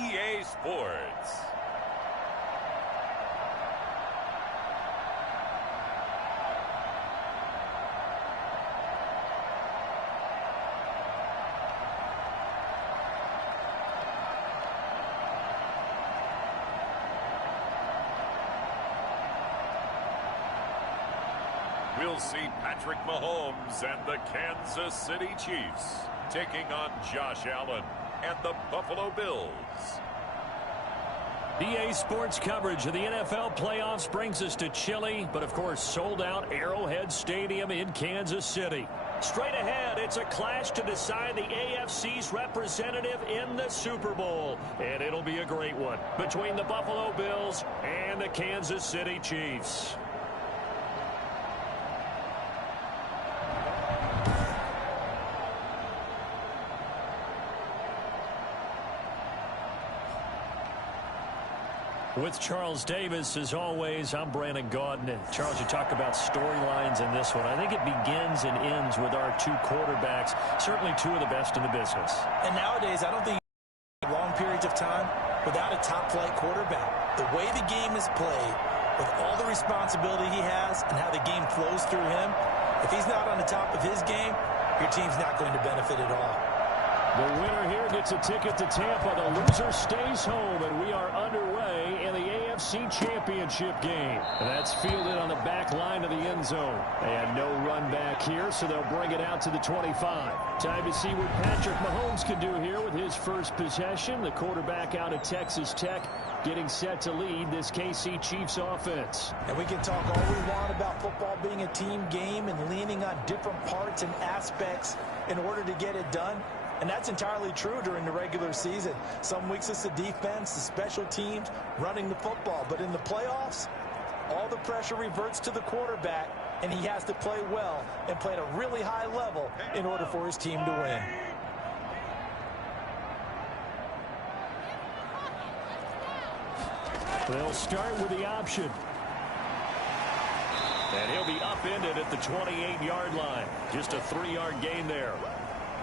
EA Sports. We'll see Patrick Mahomes and the Kansas City Chiefs taking on Josh Allen and the Buffalo Bills. EA Sports coverage of the NFL playoffs brings us to chilly, but of course sold-out Arrowhead Stadium in Kansas City. Straight ahead, it's a clash to decide the AFC's representative in the Super Bowl. And it'll be a great one between the Buffalo Bills and the Kansas City Chiefs. With Charles Davis, as always, I'm Brandon Gaudin. And Charles, you talk about storylines in this one. I think it begins and ends with our two quarterbacks, certainly two of the best in the business. And nowadays, I don't think long periods of time without a top-flight quarterback. The way the game is played, with all the responsibility he has and how the game flows through him, if he's not on the top of his game, your team's not going to benefit at all. The winner here gets a ticket to Tampa. The loser stays home, and we are underway in the AFC Championship game. And that's fielded on the back line of the end zone. And no run back here, so they'll bring it out to the 25. Time to see what Patrick Mahomes can do here with his first possession. The quarterback out of Texas Tech getting set to lead this KC Chiefs offense. And we can talk all we want about football being a team game and leaning on different parts and aspects in order to get it done. And that's entirely true during the regular season. Some weeks it's the defense, the special teams, running the football. But in the playoffs, all the pressure reverts to the quarterback, and he has to play well and play at a really high level in order for his team to win. They'll start with the option. And he'll be upended at the 28-yard line. Just a 3-yard gain there.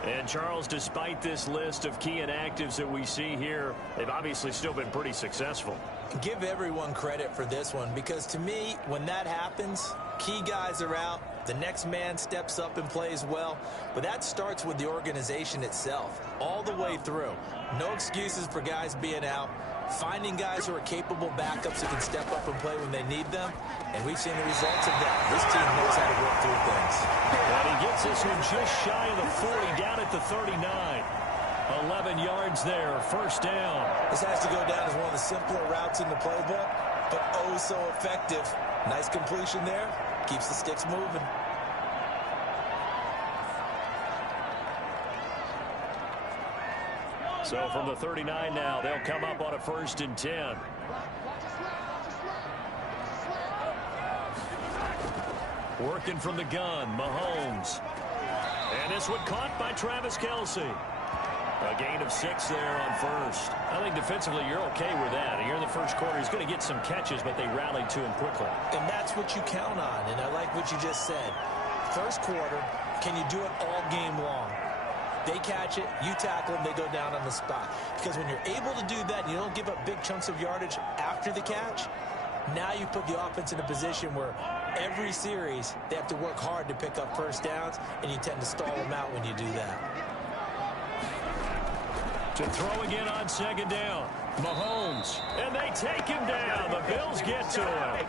And, Charles, despite this list of key inactives that we see here, they've obviously still been pretty successful. Give everyone credit for this one, because to me, when that happens, key guys are out, the next man steps up and plays well, but that starts with the organization itself, all the way through. No excuses for guys being out, finding guys who are capable backups who can step up and play when they need them, and we've seen the results of that. This team knows how to work through things. And he gets this one just shy of the 40, down at the 39. 11 yards there, first down. This has to go down as one of the simpler routes in the playbook, but oh so effective. Nice completion there, keeps the sticks moving. So from the 39 now, they'll come up on a 1st and 10. Working from the gun, Mahomes. And this one caught by Travis Kelce. A gain of 6 there on first. I think defensively you're okay with that. Here in the first quarter, he's going to get some catches, but they rallied to him quickly. And that's what you count on, and I like what you just said. First quarter, can you do it all game long? They catch it, you tackle them, they go down on the spot. Because when you're able to do that and you don't give up big chunks of yardage after the catch, now you put the offense in a position where every series they have to work hard to pick up first downs, and you tend to stall them out when you do that. To throw again on 2nd down, Mahomes. And they take him down. The Bills get to him.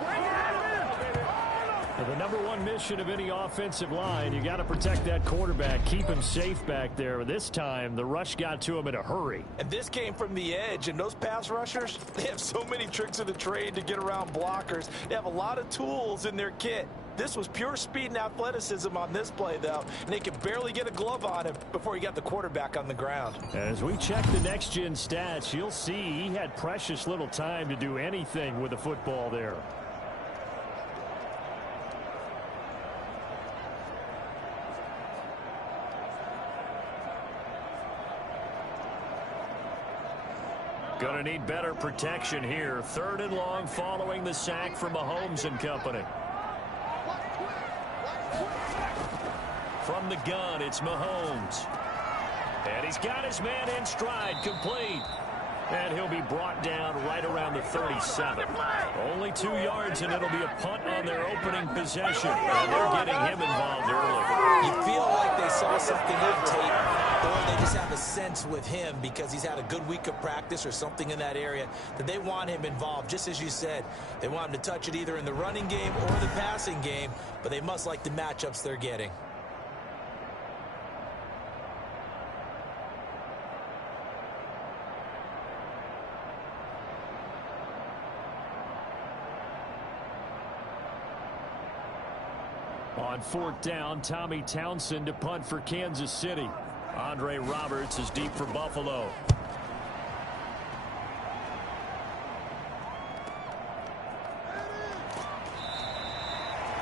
The number one mission of any offensive line, you got to protect that quarterback, keep him safe back there. This time, the rush got to him in a hurry. And this came from the edge, and those pass rushers, they have so many tricks of the trade to get around blockers. They have a lot of tools in their kit. This was pure speed and athleticism on this play, though, and they could barely get a glove on him before he got the quarterback on the ground. As we check the next-gen stats, you'll see he had precious little time to do anything with the football there. Going to need better protection here. 3rd and long following the sack from Mahomes and company. From the gun, it's Mahomes. And he's got his man in stride, complete. And he'll be brought down right around the 37. Only 2 yards, and it'll be a punt on their opening possession. And they're getting him involved early. You feel like they saw something on tape, or they just have a sense with him because he's had a good week of practice or something in that area that they want him involved. Just as you said, they want him to touch it either in the running game or the passing game, but they must like the matchups they're getting. On 4th down, Tommy Townsend to punt for Kansas City. Andre Roberts is deep for Buffalo.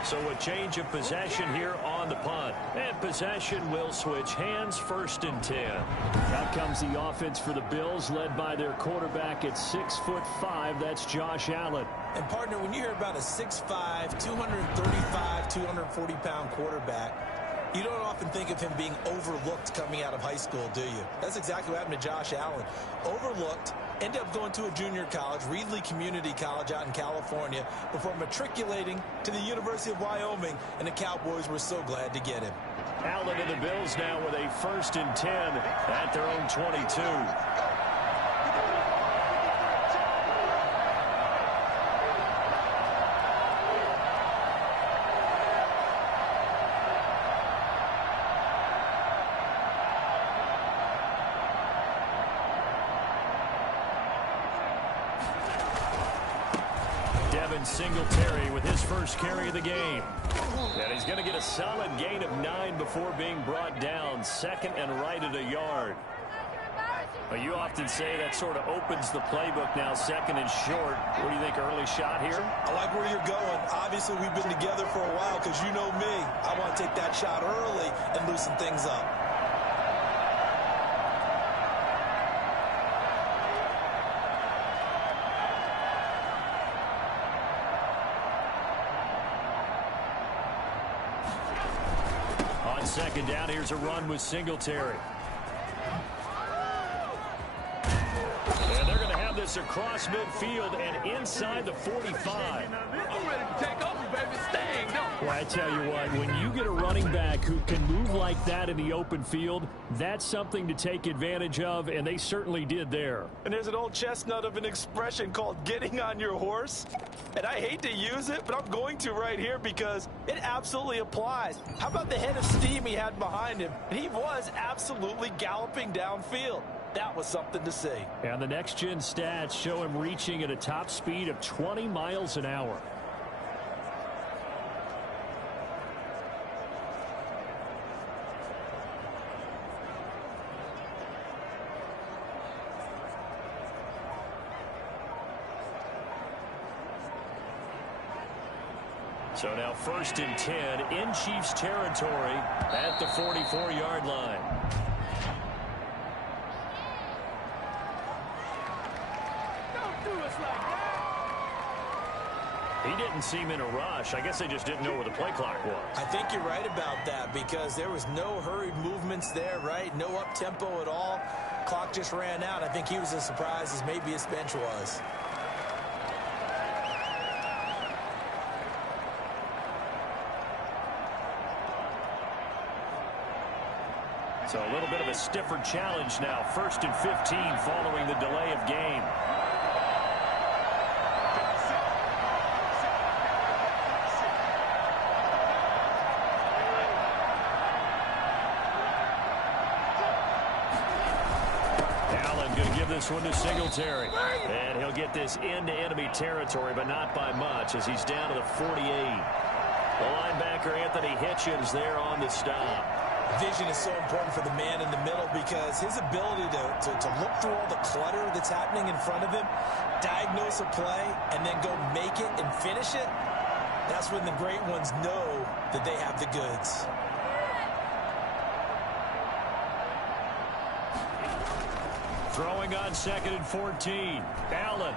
So a change of possession here on the punt. And possession will switch hands, 1st and 10. Out comes the offense for the Bills, led by their quarterback at 6'5". That's Josh Allen. And, partner, when you hear about a 6'5", 235, 240-pound quarterback, you don't often think of him being overlooked coming out of high school, do you? That's exactly what happened to Josh Allen. Overlooked, ended up going to a junior college, Reedley Community College out in California, before matriculating to the University of Wyoming, and the Cowboys were so glad to get him. Allen and the Bills now with a 1st and 10 at their own 22. Devin Singletary with his first carry of the game. And he's going to get a solid gain of 9 before being brought down. 2nd and right at a yard. Well, you often say that sort of opens the playbook now, 2nd and short. What do you think, early shot here? I like where you're going. Obviously, we've been together for a while because you know me. I want to take that shot early and loosen things up. On 2nd down, here's a run with Singletary. And they're going to have this across midfield and inside the 45. I'm ready to take over, baby. Staying, no. Well, I tell you what, when you get a running back who can move like that in the open field, that's something to take advantage of, and they certainly did there. And there's an old chestnut of an expression called getting on your horse. And I hate to use it, but I'm going to right here because it absolutely applies. How about the head of steam he had behind him? He was absolutely galloping downfield. That was something to see. And the next-gen stats show him reaching at a top speed of 20 miles an hour. So now 1st and 10 in Chiefs territory at the 44-yard line. Don't do us like that. He didn't seem in a rush. I guess they just didn't know where the play clock was. I think you're right about that because there was no hurried movements there, right? No up-tempo at all. Clock just ran out. I think he was as surprised as maybe his bench was. So a little bit of a stiffer challenge now. 1st and 15 following the delay of game. Allen going to give this one to Singletary. And he'll get this into enemy territory, but not by much as he's down to the 48. The linebacker Anthony Hitchens there on the stop. Vision is so important for the man in the middle because his ability to look through all the clutter that's happening in front of him, diagnose a play, and then go make it and finish it, that's when the great ones know that they have the goods. Throwing on 2nd and 14. Allen.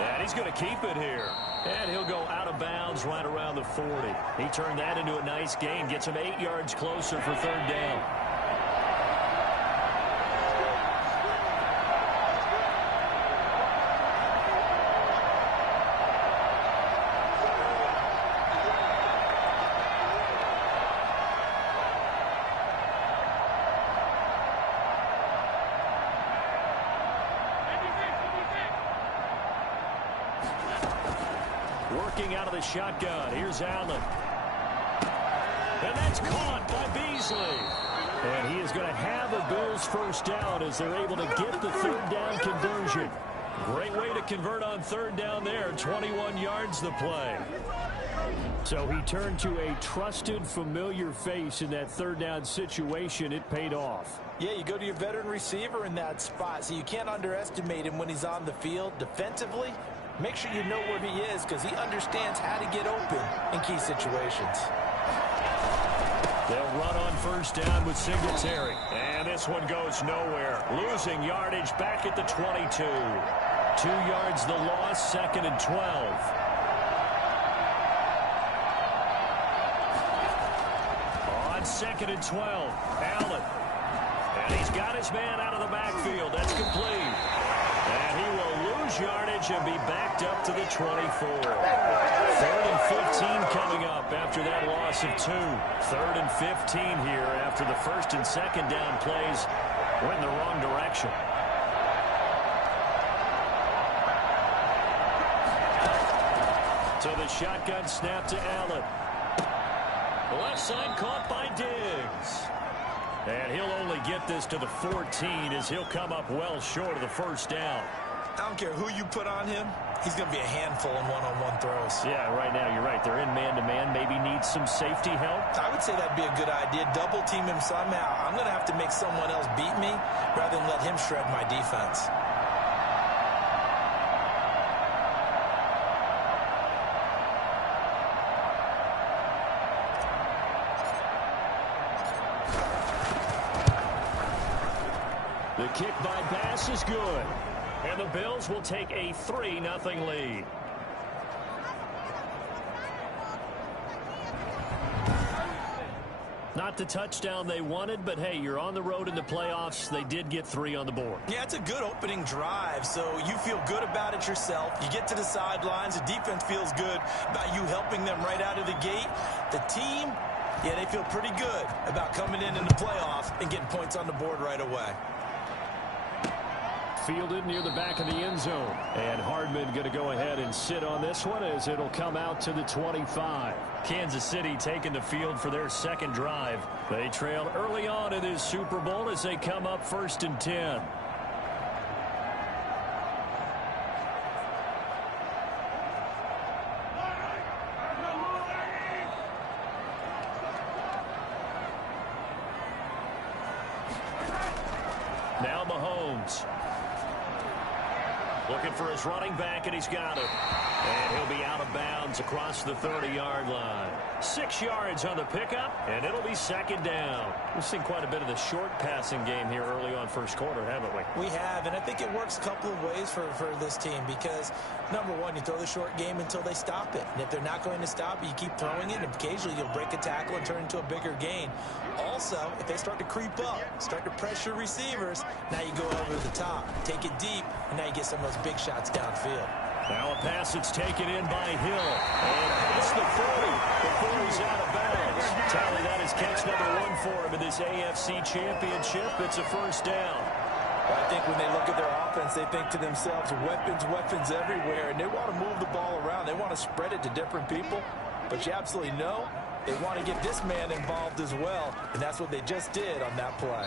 And he's going to keep it here. And he'll go out of bounds right around the 40. He turned that into a nice gain. Gets him 8 yards closer for 3rd down. Working out of the shotgun. Here's Allen. And that's caught by Beasley. And he is going to have a Bills first down as they're able to get the third down conversion. Great way to convert on third down there. 21 yards the play. So he turned to a trusted, familiar face in that third down situation. It paid off. Yeah, you go to your veteran receiver in that spot, so you can't underestimate him when he's on the field defensively. Make sure you know where he is because he understands how to get open in key situations. They'll run on first down with Singletary. And this one goes nowhere. Losing yardage back at the 22. 2 yards the loss, 2nd and 12. On 2nd and 12, Allen. And he's got his man out of the backfield. That's complete. And he will lose yardage and be backed up to the 24. 3rd and 15 coming up after that loss of 2. 3rd and 15 here after the 1st and 2nd down plays went in the wrong direction. So the shotgun snap to Allen. Left side caught by Diggs. And he'll only get this to the 14 as he'll come up well short of the first down. I don't care who you put on him. He's going to be a handful in one-on-one throws. Yeah, right now you're right. They're in man-to-man. Maybe needs some safety help. I would say that'd be a good idea. Double team him somehow. I'm going to have to make someone else beat me rather than let him shred my defense. The kick by Bass is good. And the Bills will take a 3-0 lead. Not the touchdown they wanted, but hey, you're on the road in the playoffs. They did get 3 on the board. Yeah, it's a good opening drive, so you feel good about it yourself. You get to the sidelines. The defense feels good about you helping them right out of the gate. The team, yeah, they feel pretty good about coming in the playoff and getting points on the board right away. Fielded near the back of the end zone. And Hardman going to go ahead and sit on this one as it'll come out to the 25. Kansas City taking the field for their second drive. They trailed early on in this Super Bowl as they come up 1st and 10. Now Mahomes. Looking for his running back, and he's got it. And he'll be out of bounds across the 30-yard line. 6 yards on the pickup, and it'll be 2nd down. We've seen quite a bit of the short passing game here early on first quarter, haven't we? We have, and I think it works a couple of ways for this team because, number one, you throw the short game until they stop it. And if they're not going to stop it, you keep throwing it, and occasionally you'll break a tackle and turn it into a bigger gain. Also, if they start to creep up, start to pressure receivers, now you go over the top, take it deep, and now you get some of those big shots downfield. Now a pass that's taken in by Hill. And past the 40 before he's out of bounds. Tally, that is catch number 1 for him in this AFC Championship. It's a first down. Well, I think when they look at their offense, they think to themselves, weapons everywhere, and they want to move the ball around. They want to spread it to different people. But you absolutely know they want to get this man involved as well, and that's what they just did on that play.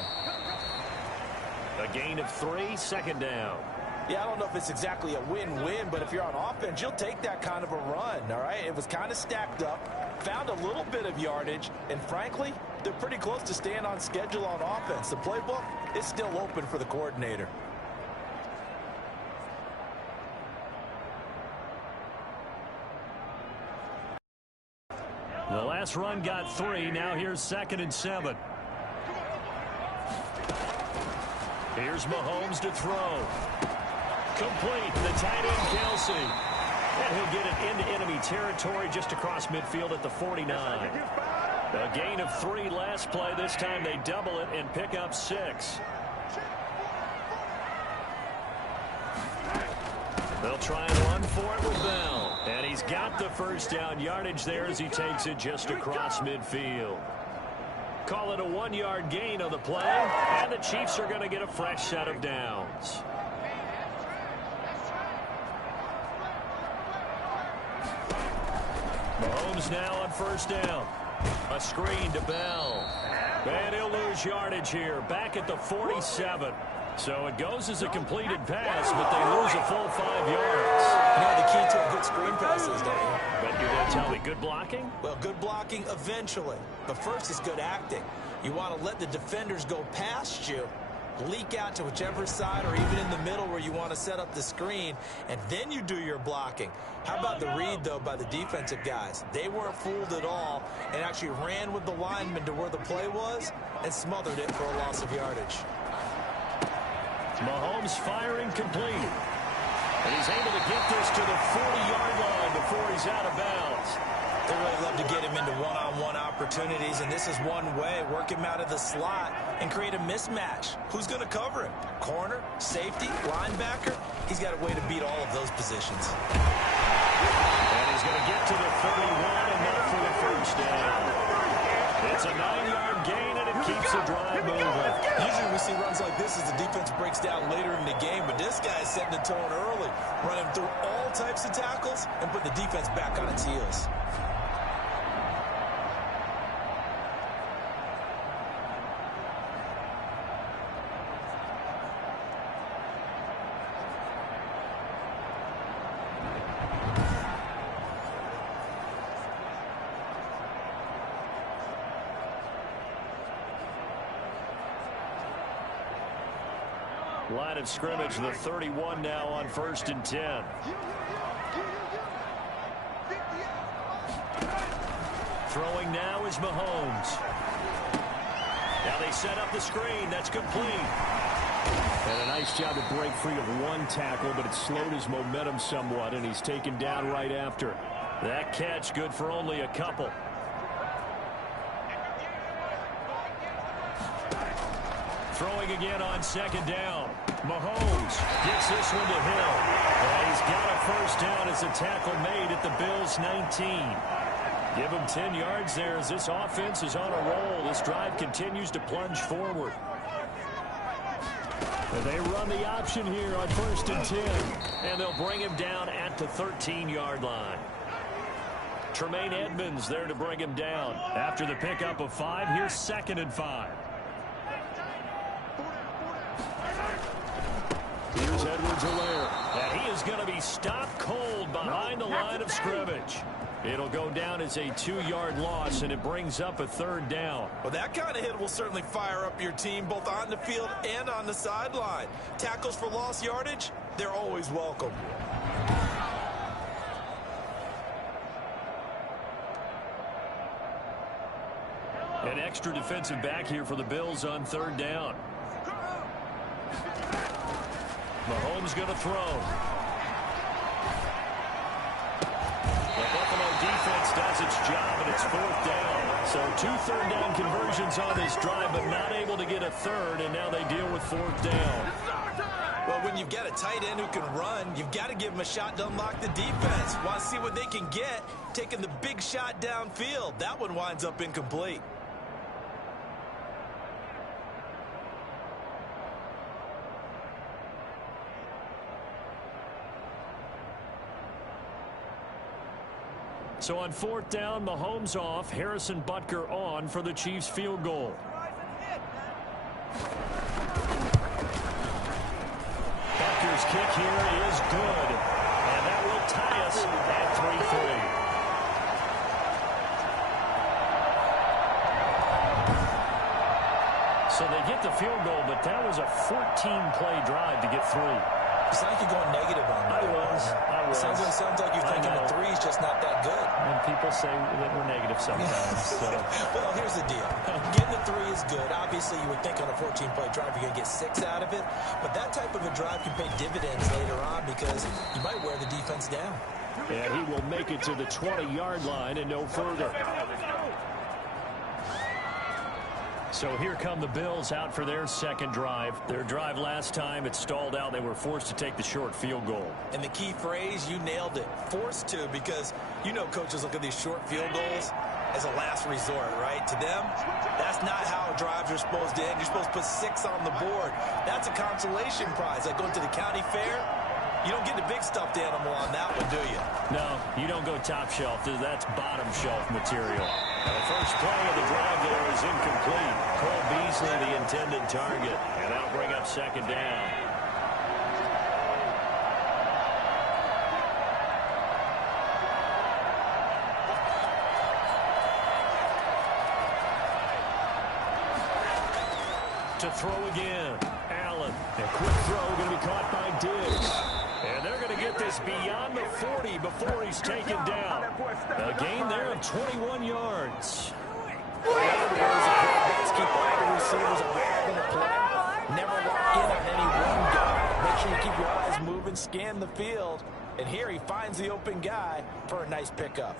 A gain of 3, 2nd down. Yeah, I don't know if it's exactly a win-win, but if you're on offense, you'll take that kind of a run, all right? It was kind of stacked up, found a little bit of yardage, and frankly, they're pretty close to staying on schedule on offense. The playbook is still open for the coordinator. The last run got 3. Now here's 2nd and 7. Here's Mahomes to throw. Complete. The tight end, Kelsey. And he'll get it into enemy territory just across midfield at the 49. A gain of 3 last play. This time they double it and pick up 6. They'll try and run for it with Bell. And he's got the first down yardage there as he takes it just across midfield. Call it a 1-yard gain on the play. And the Chiefs are going to get a fresh set of downs. Mahomes now on first down. A screen to Bell. And he'll lose yardage here. Back at the 47. So it goes as a completed pass, but they lose a full 5 yards. You know the key to a good screen pass is, Dave. But you're going to tell me good blocking? Well, good blocking eventually. But first is good acting. You want to let the defenders go past you, leak out to whichever side or even in the middle where you want to set up the screen, and then you do your blocking. How about the read, though, by the defensive guys? They weren't fooled at all and actually ran with the lineman to where the play was and smothered it for a loss of yardage. Mahomes firing complete. And he's able to get this to the 40-yard line before he's out of bounds. They really love to get him into one-on-one opportunities, and this is one way. Work him out of the slot and create a mismatch. Who's going to cover him? Corner, safety, linebacker? He's got a way to beat all of those positions. And he's going to get to the 31, enough for the first down. It's a 9-yard gain, and it keeps the drive moving. Usually we see runs like this as the defense breaks down later in the game, but this guy is setting the tone early, running through all types of tackles and put the defense back on its heels. Line of scrimmage, the 31 now on 1st and 10. Throwing now is Mahomes. Now they set up the screen. That's complete. And a nice job to break free of one tackle, but it slowed his momentum somewhat, and he's taken down right after. That catch good for only a couple. Throwing again on 2nd down. Mahomes gets this one to Hill. And he's got a first down as a tackle made at the Bills' 19. Give him 10 yards there as this offense is on a roll. This drive continues to plunge forward. And they run the option here on 1st and 10. And they'll bring him down at the 13-yard line. Tremaine Edmonds there to bring him down. After the pickup of 5, here's 2nd and 5. Here's Edwards-Helaire, and he is going to be stopped cold behind the line of scrimmage. It'll go down as a 2-yard loss, and it brings up a 3rd down. Well, that kind of hit will certainly fire up your team both on the field and on the sideline. Tackles for lost yardage, they're always welcome. An extra defensive back here for the Bills on 3rd down. Mahomes going to throw. The Buffalo defense does its job, and it's 4th down. So 2 3rd down conversions on this drive, but not able to get a 3rd, and now they deal with 4th down. Well, when you've got a tight end who can run, you've got to give him a shot to unlock the defense. Want to see what they can get, taking the big shot downfield. That one winds up incomplete. So on 4th down, Mahomes off, Harrison Butker on for the Chiefs field goal. Butker's kick here is good, and that will tie us at 3-3. So they get the field goal, but that was a 14-play drive to get 3. It's like you're going negative on that. I was. Sounds like you're thinking the 3 is just not that good. And people say that we're negative sometimes. So. Well, here's the deal. Getting the 3 is good. Obviously, you would think on a 14-play drive you're going to get 6 out of it. But that type of a drive can pay dividends later on because you might wear the defense down. And he will make it to the 20-yard line and no further. So here come the Bills out for their 2nd drive. Their drive last time, it stalled out. They were forced to take the short field goal. And the key phrase, you nailed it, forced to, because you know coaches look at these short field goals as a last resort, right? To them, that's not how drives are supposed to end. You're supposed to put 6 on the board. That's a consolation prize, like going to the county fair. You don't get the big stuffed animal on that one, do you? No, you don't go top shelf. That's bottom shelf material. Now the first play of the drive there is incomplete. Cole Beasley, the intended target. And that'll bring up second down. To throw again. Allen. A quick throw going to be caught by Diggs. And they're going to get this beyond the 40 before he's taken down. A gain there of 21 yards. Keep all the receivers aware of the play. Never lock in on any one guy. Make sure you keep your eyes moving, scan the field. And here he finds the open guy for a nice pickup.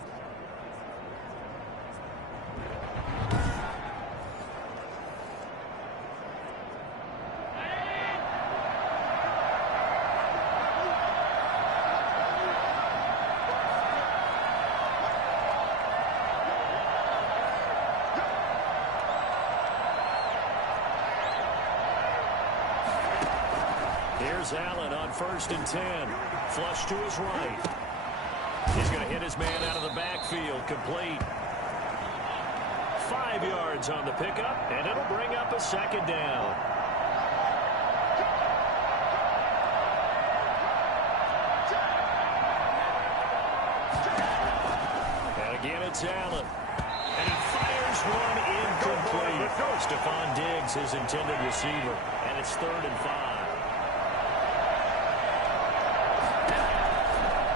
Here's Allen on 1st and 10. Flush to his right. He's going to hit his man out of the backfield. Complete. 5 yards on the pickup, and it'll bring up a second down. And again, it's Allen. And he fires one incomplete. Stephon Diggs, his intended receiver. And it's 3rd and 5.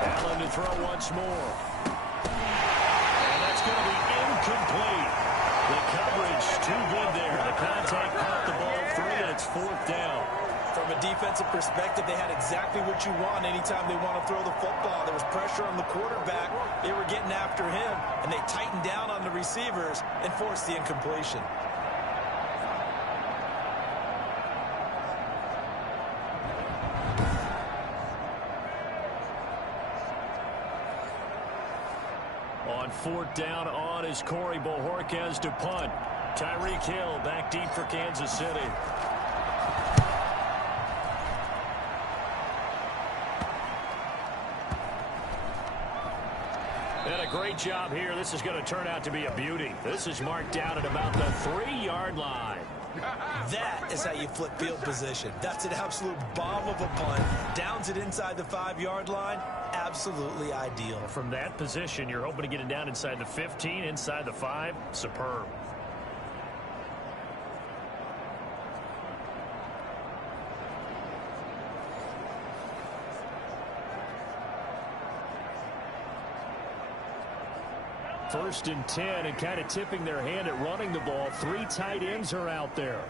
Allen to throw once more. And that's going to be incomplete. The coverage too good there. The contact caught the ball free, and it's 4th down. From a defensive perspective, they had exactly what you want anytime they want to throw the football. There was pressure on the quarterback. They were getting after him, and they tightened down on the receivers and forced the incompletion. On 4th down on is Corey Bojorquez to punt. Tyreek Hill back deep for Kansas City. And a great job here. This is going to turn out to be a beauty. This is marked down at about the 3-yard line. That is how you flip field position. That's an absolute bomb of a punt. Downs it inside the 5-yard line. Absolutely ideal. From that position, you're hoping to get it down inside the 15, inside the 5. Superb. First and 10, and kind of tipping their hand at running the ball. 3 tight ends are out there.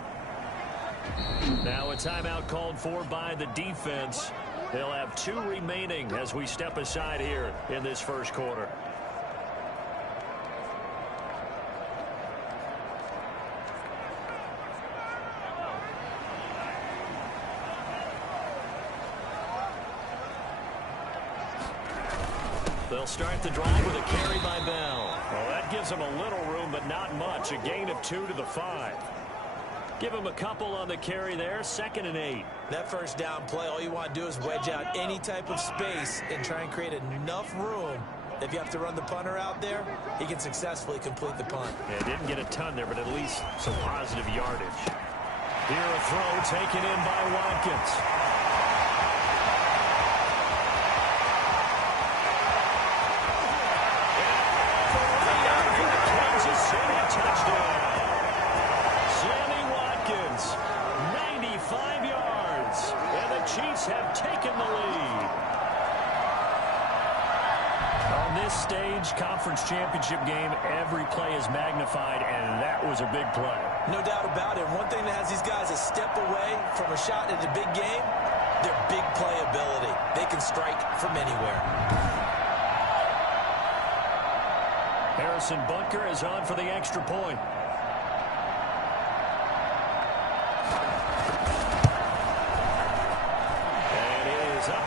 Now a timeout called for by the defense. They'll have 2 remaining as we step aside here in this first quarter. They'll start the drive with a carry by Bell. Well, that gives them a little room, but not much. A gain of 2 to the 5. Give him a couple on the carry there. 2nd and 8. That first down play, all you want to do is wedge out any type of space and try and create enough room. If you have to run the punter out there, he can successfully complete the punt. Yeah, didn't get a ton there, but at least some positive yardage. Here a throw taken in by Watkins. Touchdown. Sammy Watkins, 95 yards, and the Chiefs have taken the lead. On this stage, conference championship game, every play is magnified, and that was a big play. No doubt about it. One thing that has these guys a step away from a shot at a big game, their big play ability. They can strike from anywhere. Harrison Butker is on for the extra point. And it is up.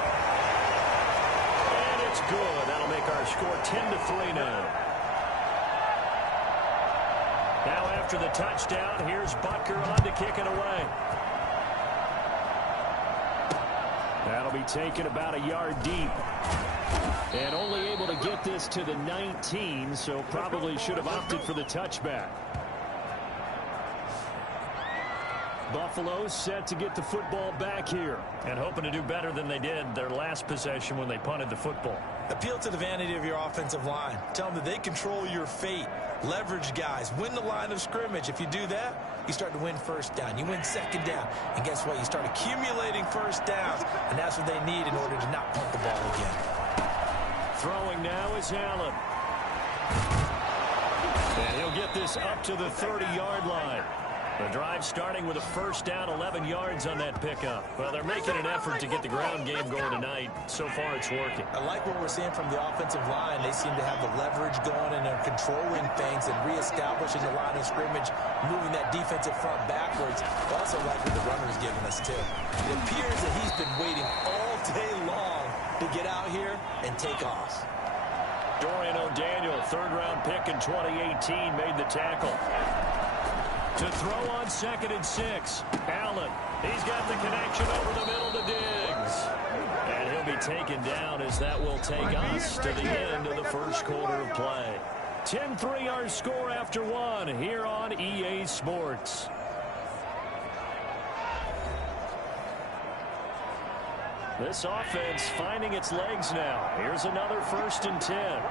And it's good. That'll make our score 10-3 now. Now after the touchdown, here's Butker on to kick it away. That'll be taken about a yard deep. And only able to get this to the 19, so probably should have opted for the touchback. Buffalo set to get the football back here. And hoping to do better than they did their last possession when they punted the football. Appeal to the vanity of your offensive line. Tell them that they control your fate. Leverage guys. Win the line of scrimmage. If you do that, you start to win first down. You win second down. And guess what? You start accumulating first downs. And that's what they need in order to not punt the ball again. Throwing now is Allen. And he'll get this up to the 30-yard line. The drive starting with a first down, 11 yards on that pickup. Well, they're making an effort to get the ground game going tonight. So far, it's working. I like what we're seeing from the offensive line. They seem to have the leverage going, and they're controlling things and reestablishing the line of scrimmage, moving that defensive front backwards. I also like what the runner's giving us, too. It appears that he's been waiting all day long to get out here and take off. Dorian O'Daniel, third-round pick in 2018, made the tackle. To throw on 2nd and 6. Allen, he's got the connection over the middle to Diggs. And he'll be taken down as that will take us to the end of the first quarter of play. 10-3 our score after one here on EA Sports. This offense finding its legs now. Here's another 1st and 10.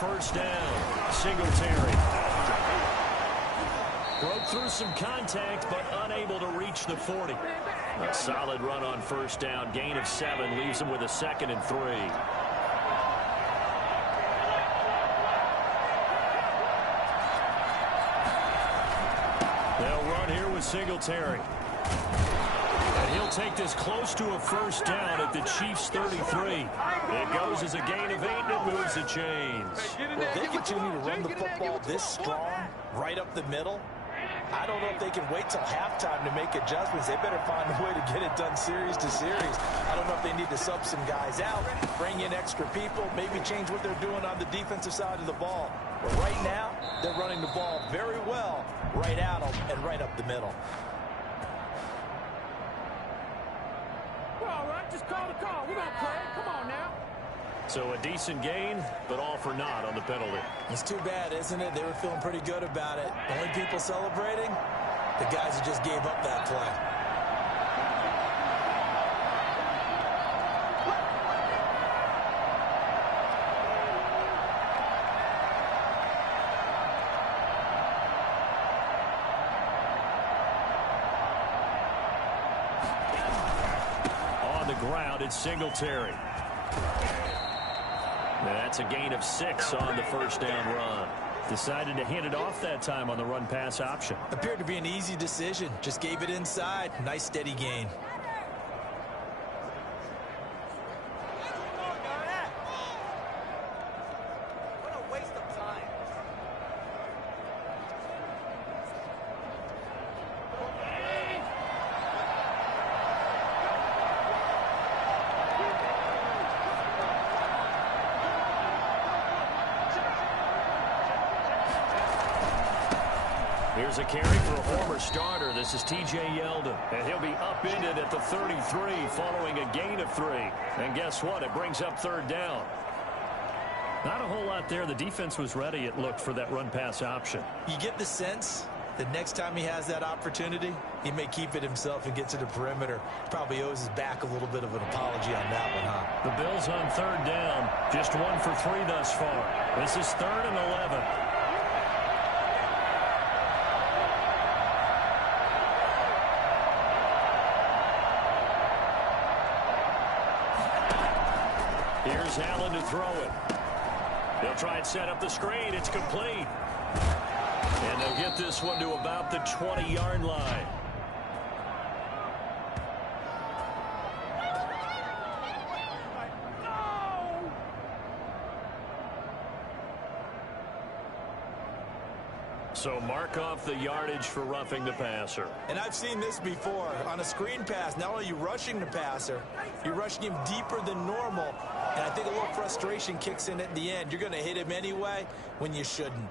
First down, Singletary. Broke through some contact, but unable to reach the 40. A solid run on first down. Gain of 7 leaves him with a 2nd and 3. They'll run here with Singletary. And he'll take this close to a first down at the Chiefs' 33. It goes as a gain of 8, and it moves the chains. Well, if they continue to run the football this strong, right up the middle, I don't know if they can wait till halftime to make adjustments. They better find a way to get it done series to series. I don't know if they need to sub some guys out, bring in extra people, maybe change what they're doing on the defensive side of the ball. But right now, they're running the ball very well right at them and right up the middle. All right, just call the call. We're going to play. Come on now. So a decent gain, but all for naught on the penalty. It's too bad, isn't it? They were feeling pretty good about it. The only people celebrating, the guys who just gave up that play. Ground, it's Singletary. That's a gain of 6 on the first down run. Decided to hand it off that time on the run-pass option. Appeared to be an easy decision. Just gave it inside. Nice, steady gain. Here's a carry for a former starter. This is T.J. Yeldon, and he'll be upended at the 33 following a gain of 3. And guess what? It brings up third down. Not a whole lot there. The defense was ready, it looked, for that run-pass option. You get the sense that next time he has that opportunity, he may keep it himself and get to the perimeter. Probably owes his back a little bit of an apology on that one, huh? The Bills on third down. Just 1 for 3 thus far. This is 3rd and 11. Here's Allen to throw it. They'll try and set up the screen. It's complete. And they'll get this one to about the 20-yard line. So mark off the yardage for roughing the passer. And I've seen this before. On a screen pass, not only are you rushing the passer, you're rushing him deeper than normal. And I think a little frustration kicks in at the end. You're going to hit him anyway when you shouldn't.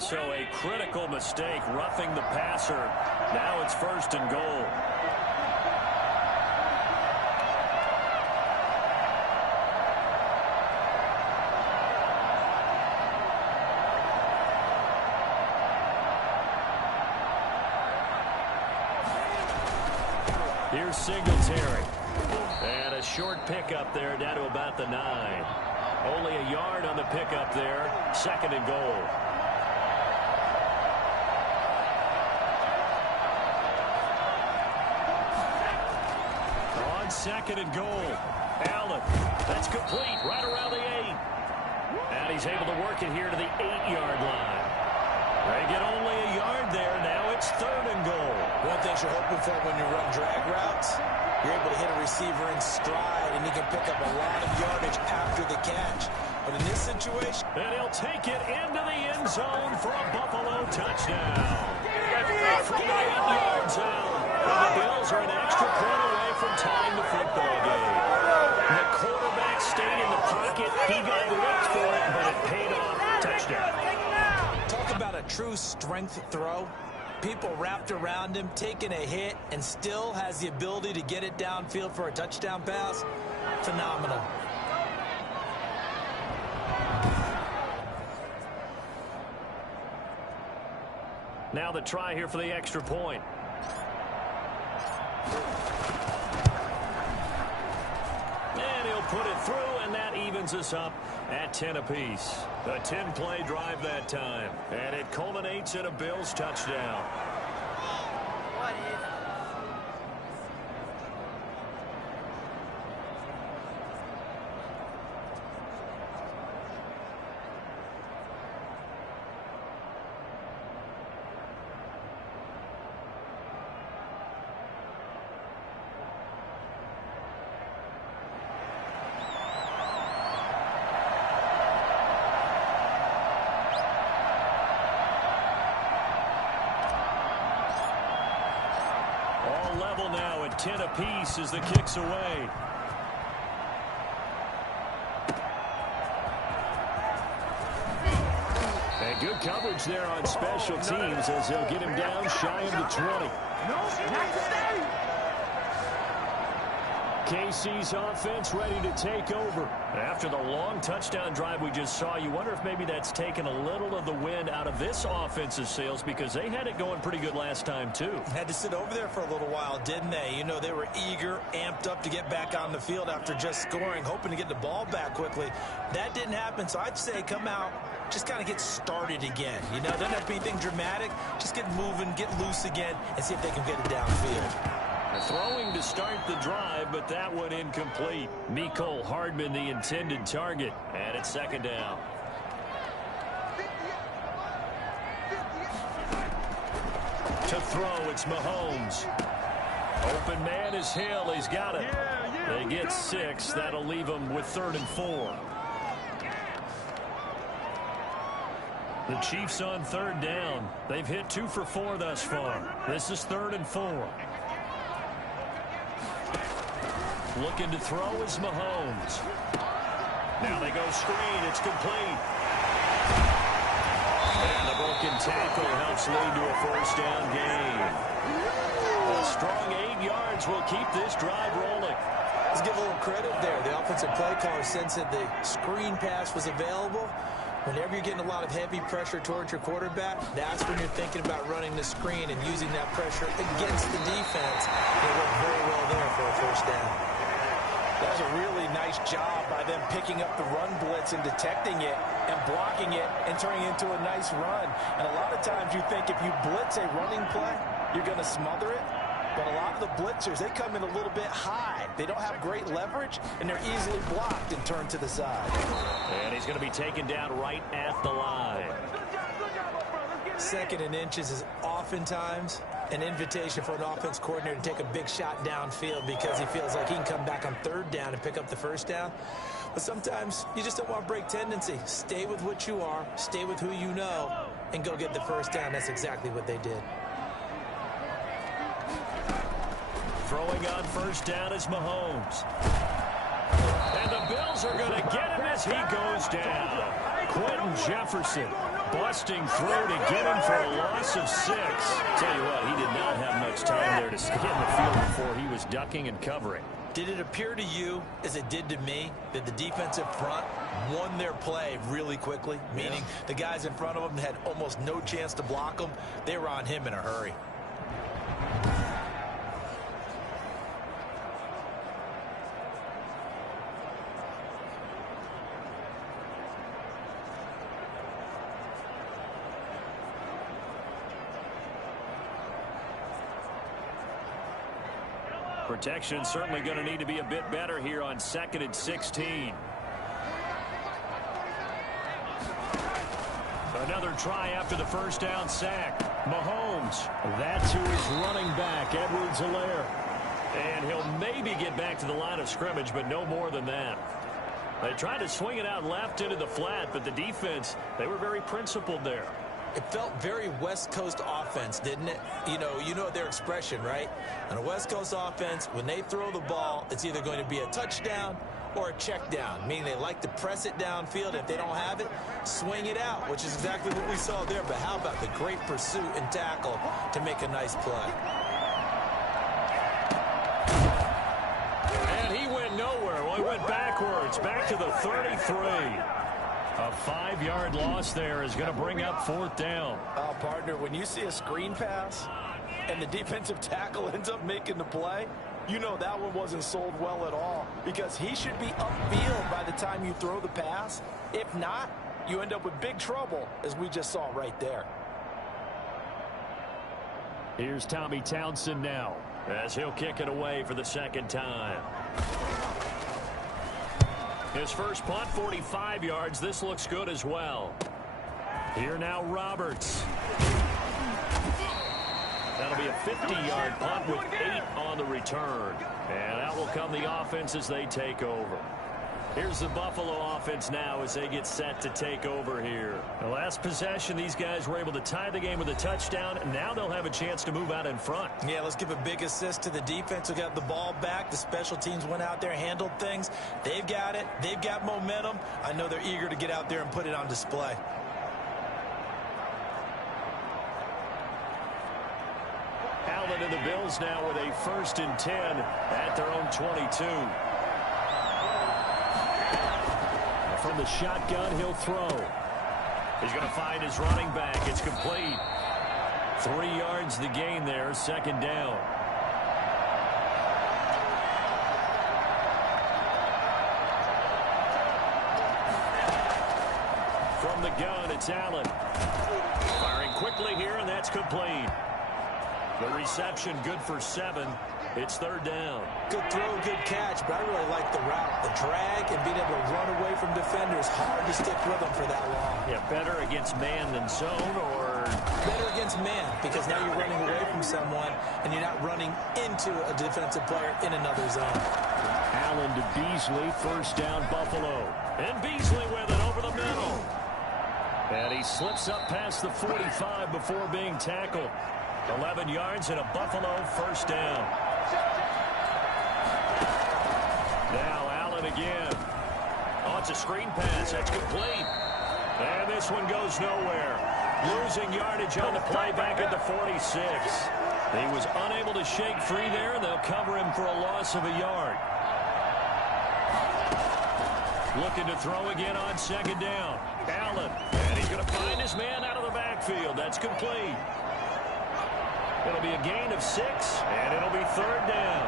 So a critical mistake, roughing the passer. Now it's 1st and goal. Here's Singletary. And a short pickup there down to about the 9. Only a yard on the pickup there. 2nd and goal. On 2nd and goal. Allen. That's complete right around the 8. And he's able to work it here to the 8-yard line. They get only a yard there. Now it's 3rd and goal. One thing you're hoping for when you run drag routes, you're able to hit a receiver in stride, and he can pick up a lot of yardage after the catch. But in this situation... And he'll take it into the end zone for a Buffalo touchdown. From the 8-yard zone. The Bills are an extra point away from tying the football game. The quarterback stayed in the pocket. He got licked for it, but it paid off. Touchdown. Talk about a true strength throw. People wrapped around him, taking a hit, and still has the ability to get it downfield for a touchdown pass. Phenomenal. Now the try here for the extra point. And he'll put it through, and that evens us up at 10 apiece. A 10-play drive that time. And it culminates in a Bills touchdown. What is it? Level now at 10 apiece as the kick's away. And good coverage there on special teams as they'll get him down shy of the 20. KC's offense ready to take over. After the long touchdown drive we just saw, you wonder if maybe that's taken a little of the wind out of this offensive sails because they had it going pretty good last time too. Had to sit over there for a little while, didn't they? You know, they were eager, amped up to get back on the field after just scoring, hoping to get the ball back quickly. That didn't happen, so I'd say come out, just kind of get started again. You know, doesn't have to be anything dramatic. Just get moving, get loose again, and see if they can get it downfield. Throwing to start the drive, but that one incomplete. Mecole Hardman, the intended target, and it's 2nd down. To throw, it's Mahomes. Open man is Hill. He's got it. They get 6. That'll leave them with 3rd and 4. The Chiefs on 3rd down. They've hit 2 for 4 thus far. This is 3rd and 4. Looking to throw is Mahomes. Now they go screen. It's complete. And the broken tackle helps lead to a 1st down gain. A strong 8 yards will keep this drive rolling. Let's give a little credit there. The offensive play caller sensed that the screen pass was available. Whenever you're getting a lot of heavy pressure towards your quarterback, that's when you're thinking about running the screen and using that pressure against the defense. They worked very well there for a 1st down. That was a really nice job by them picking up the run blitz and detecting it and blocking it and turning it into a nice run. And a lot of times you think if you blitz a running play, you're going to smother it. But a lot of the blitzers, they come in a little bit high. They don't have great leverage, and they're easily blocked and turned to the side. And he's going to be taken down right at the line. 2nd and inches is oftentimes an invitation for an offense coordinator to take a big shot downfield because he feels like he can come back on 3rd down and pick up the 1st down. But sometimes you just don't want to break tendency. Stay with what you are, stay with who you know, and go get the 1st down. That's exactly what they did. Throwing on 1st down is Mahomes. And the Bills are going to get him as he goes down. Quentin Jefferson busting through to get him for a loss of 6. Tell you what, he did not have much time there to stay in the field before he was ducking and covering. Did it appear to you, as it did to me, that the defensive front won their play really quickly? Meaning the guys in front of them had almost no chance to block them. They were on him in a hurry. Protection certainly going to need to be a bit better here on 2nd and 16. Another try after the first down sack. Mahomes. That's who is running back, Edwards-Helaire. And he'll maybe get back to the line of scrimmage, but no more than that. They tried to swing it out left into the flat, but the defense, they were very principled there. It felt very West Coast offense, didn't it? You know their expression, right? On a West Coast offense, when they throw the ball, it's either going to be a touchdown or a check down, meaning they like to press it downfield. If they don't have it, swing it out, which is exactly what we saw there. But how about the great pursuit and tackle to make a nice play? And he went nowhere. Well, he went backwards, back to the 33. A 5-yard loss there is going to bring up 4th down. Partner, when you see a screen pass and the defensive tackle ends up making the play, you know that one wasn't sold well at all, because he should be upfield by the time you throw the pass. If not, you end up with big trouble, as we just saw right there. Here's Tommy Townsend now, as he'll kick it away for the 2nd time. His first punt, 45 yards. This looks good as well. Here now, Roberts. That'll be a 50-yard punt with 8 on the return. And out will come the offense as they take over. Here's the Buffalo offense now as they get set to take over here. The last possession, these guys were able to tie the game with a touchdown, and now they'll have a chance to move out in front. Yeah, let's give a big assist to the defense who got the ball back. The special teams went out there, handled things. They've got it. They've got momentum. I know they're eager to get out there and put it on display. Allen and the Bills now with a 1st and 10 at their own 22. From the shotgun, he'll throw. He's going to find his running back. It's complete. 3 yards the gain there, 2nd down. From the gun, it's Allen. Firing quickly here, and that's complete. The reception good for 7. It's 3rd down. Good throw, good catch, but I really like the route. The drag and being able to run away from defenders. Hard to stick with them for that long. Yeah, better against man than zone, or? Better against man, because now you're running away from someone and you're not running into a defensive player in another zone. Allen to Beasley, 1st down Buffalo. And Beasley with it over the middle. And he slips up past the 45 before being tackled. 11 yards and a Buffalo 1st down. Now Allen again. Oh, it's a screen pass. That's complete. And this one goes nowhere. Losing yardage on the play back at the 46. He was unable to shake free there. They'll cover him for a loss of a yard. Looking to throw again on 2nd down. Allen. And he's going to find his man out of the backfield. That's complete. It'll be a gain of 6, and it'll be 3rd down.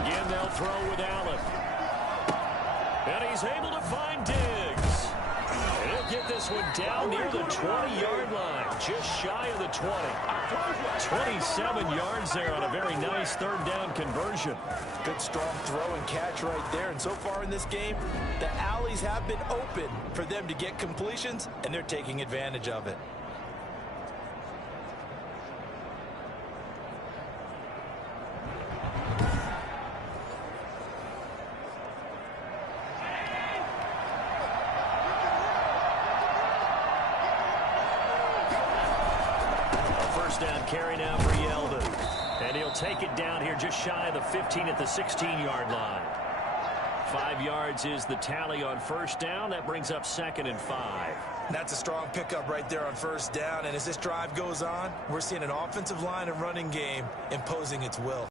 Again, they'll throw with Allen. And he's able to find Diggs. And he'll get this one down near the 20-yard line, just shy of the 20. 27 yards there on a very nice 3rd down conversion. Good strong throw and catch right there. And so far in this game, the alleys have been open for them to get completions, and they're taking advantage of it. Down carry now for Yeldon. And he'll take it down here just shy of the 15 at the 16-yard line. 5 yards is the tally on first down. That brings up 2nd and 5. That's a strong pickup right there on first down. And as this drive goes on, we're seeing an offensive line and running game imposing its will.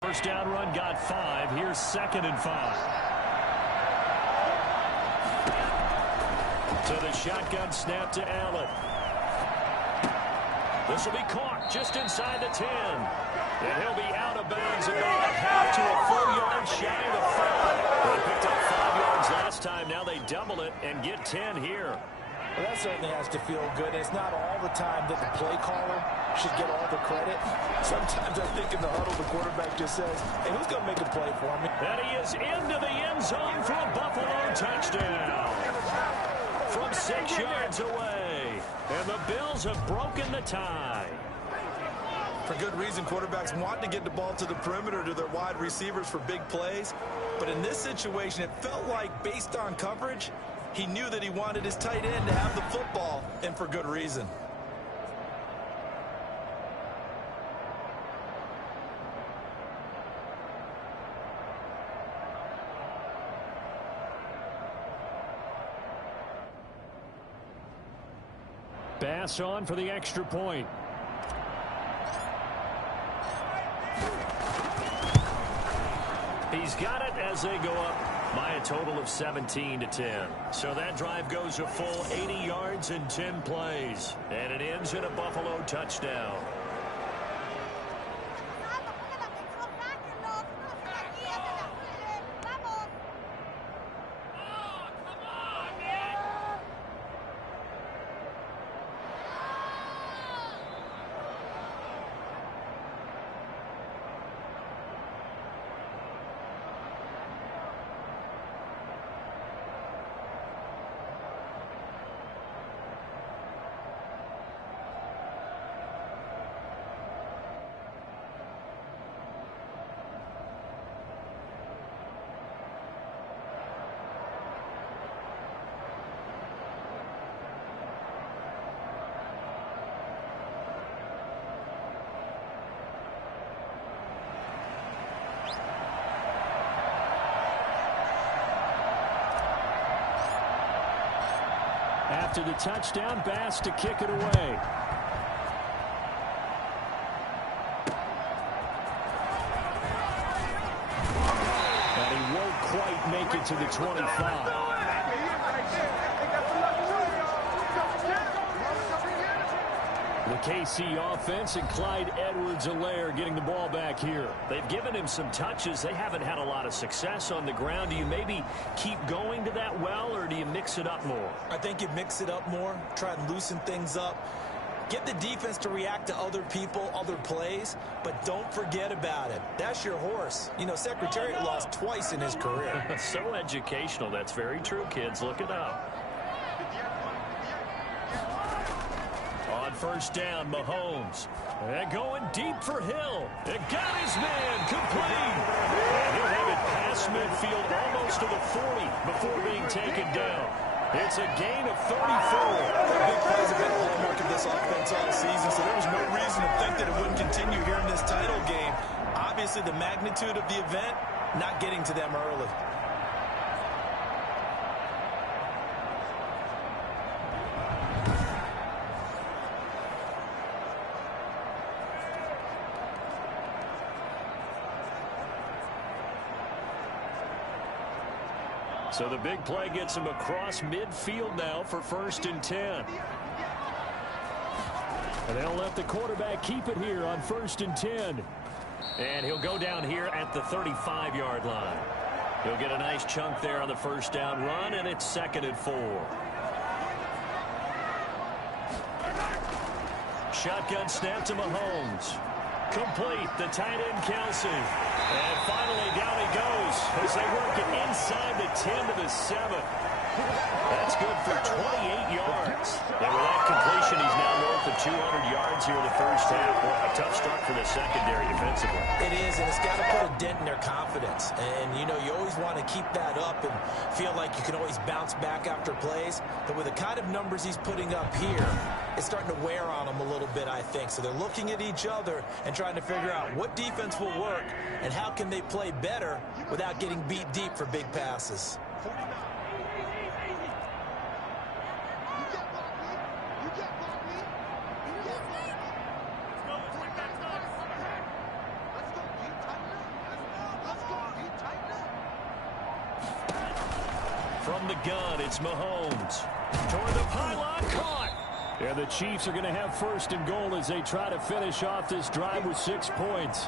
First down run got 5. Here's 2nd and 5. To the shotgun snap to Allen. This will be caught just inside the 10. And he'll be out of bounds about a half to a full yard shy of the 5. They picked up 5 yards last time. Now they double it and get 10 here. Well, that certainly has to feel good. It's not all the time that the play caller should get all the credit. Sometimes I think in the huddle, the quarterback just says, hey, who's going to make a play for me? And he is into the end zone for a Buffalo touchdown. From 6 yards away. And the Bills have broken the tie. For good reason, quarterbacks want to get the ball to the perimeter to their wide receivers for big plays. But in this situation, it felt like based on coverage, he knew that he wanted his tight end to have the football, and for good reason. Pass on for the extra point. He's got it as they go up by a total of 17-10. So that drive goes a full 80 yards in 10 plays. And it ends in a Buffalo touchdown. After the touchdown, Bass to kick it away. And he won't quite make it to the 25. The KC offense and Clyde Edwards-Helaire getting the ball back here. They've given him some touches. They haven't had a lot of success on the ground. Do you maybe keep going to that well, or do you mix it up more? I think you mix it up more, try and loosen things up. Get the defense to react to other people, other plays, but don't forget about it. That's your horse. You know, Secretariat lost twice in his career. So educational. That's very true, kids. Look it up. On first down, Mahomes. And going deep for Hill. It got his man complete. And he'll have it past midfield almost to the 40 before being taken down. It's a gain of 34. Big plays have been a hallmark of this offense all season, so there was no reason to think that it wouldn't continue here in this title game. Obviously, the magnitude of the event not getting to them early. So the big play gets him across midfield now for 1st and 10. And they'll let the quarterback keep it here on 1st and 10. And he'll go down here at the 35-yard line. He'll get a nice chunk there on the first down run, and it's 2nd and 4. Shotgun snap to Mahomes. Complete. The tight end, Kelsey. And finally, down he goes as they work it inside the 10 to the 7. That's good for 28 yards. And with that completion, he's now north of 200 yards here in the first half. Well, a tough start for the secondary defensively. It is, and it's got to put a dent in their confidence. And, you know, you always want to keep that up and feel like you can always bounce back after plays. But with the kind of numbers he's putting up here, is starting to wear on them a little bit, I think. So they're looking at each other and trying to figure out what defense will work and how can they play better without getting beat deep for big passes. From the gun, it's Mahomes. Toward the pylon, caught. And the Chiefs are going to have first and goal as they try to finish off this drive with 6 points.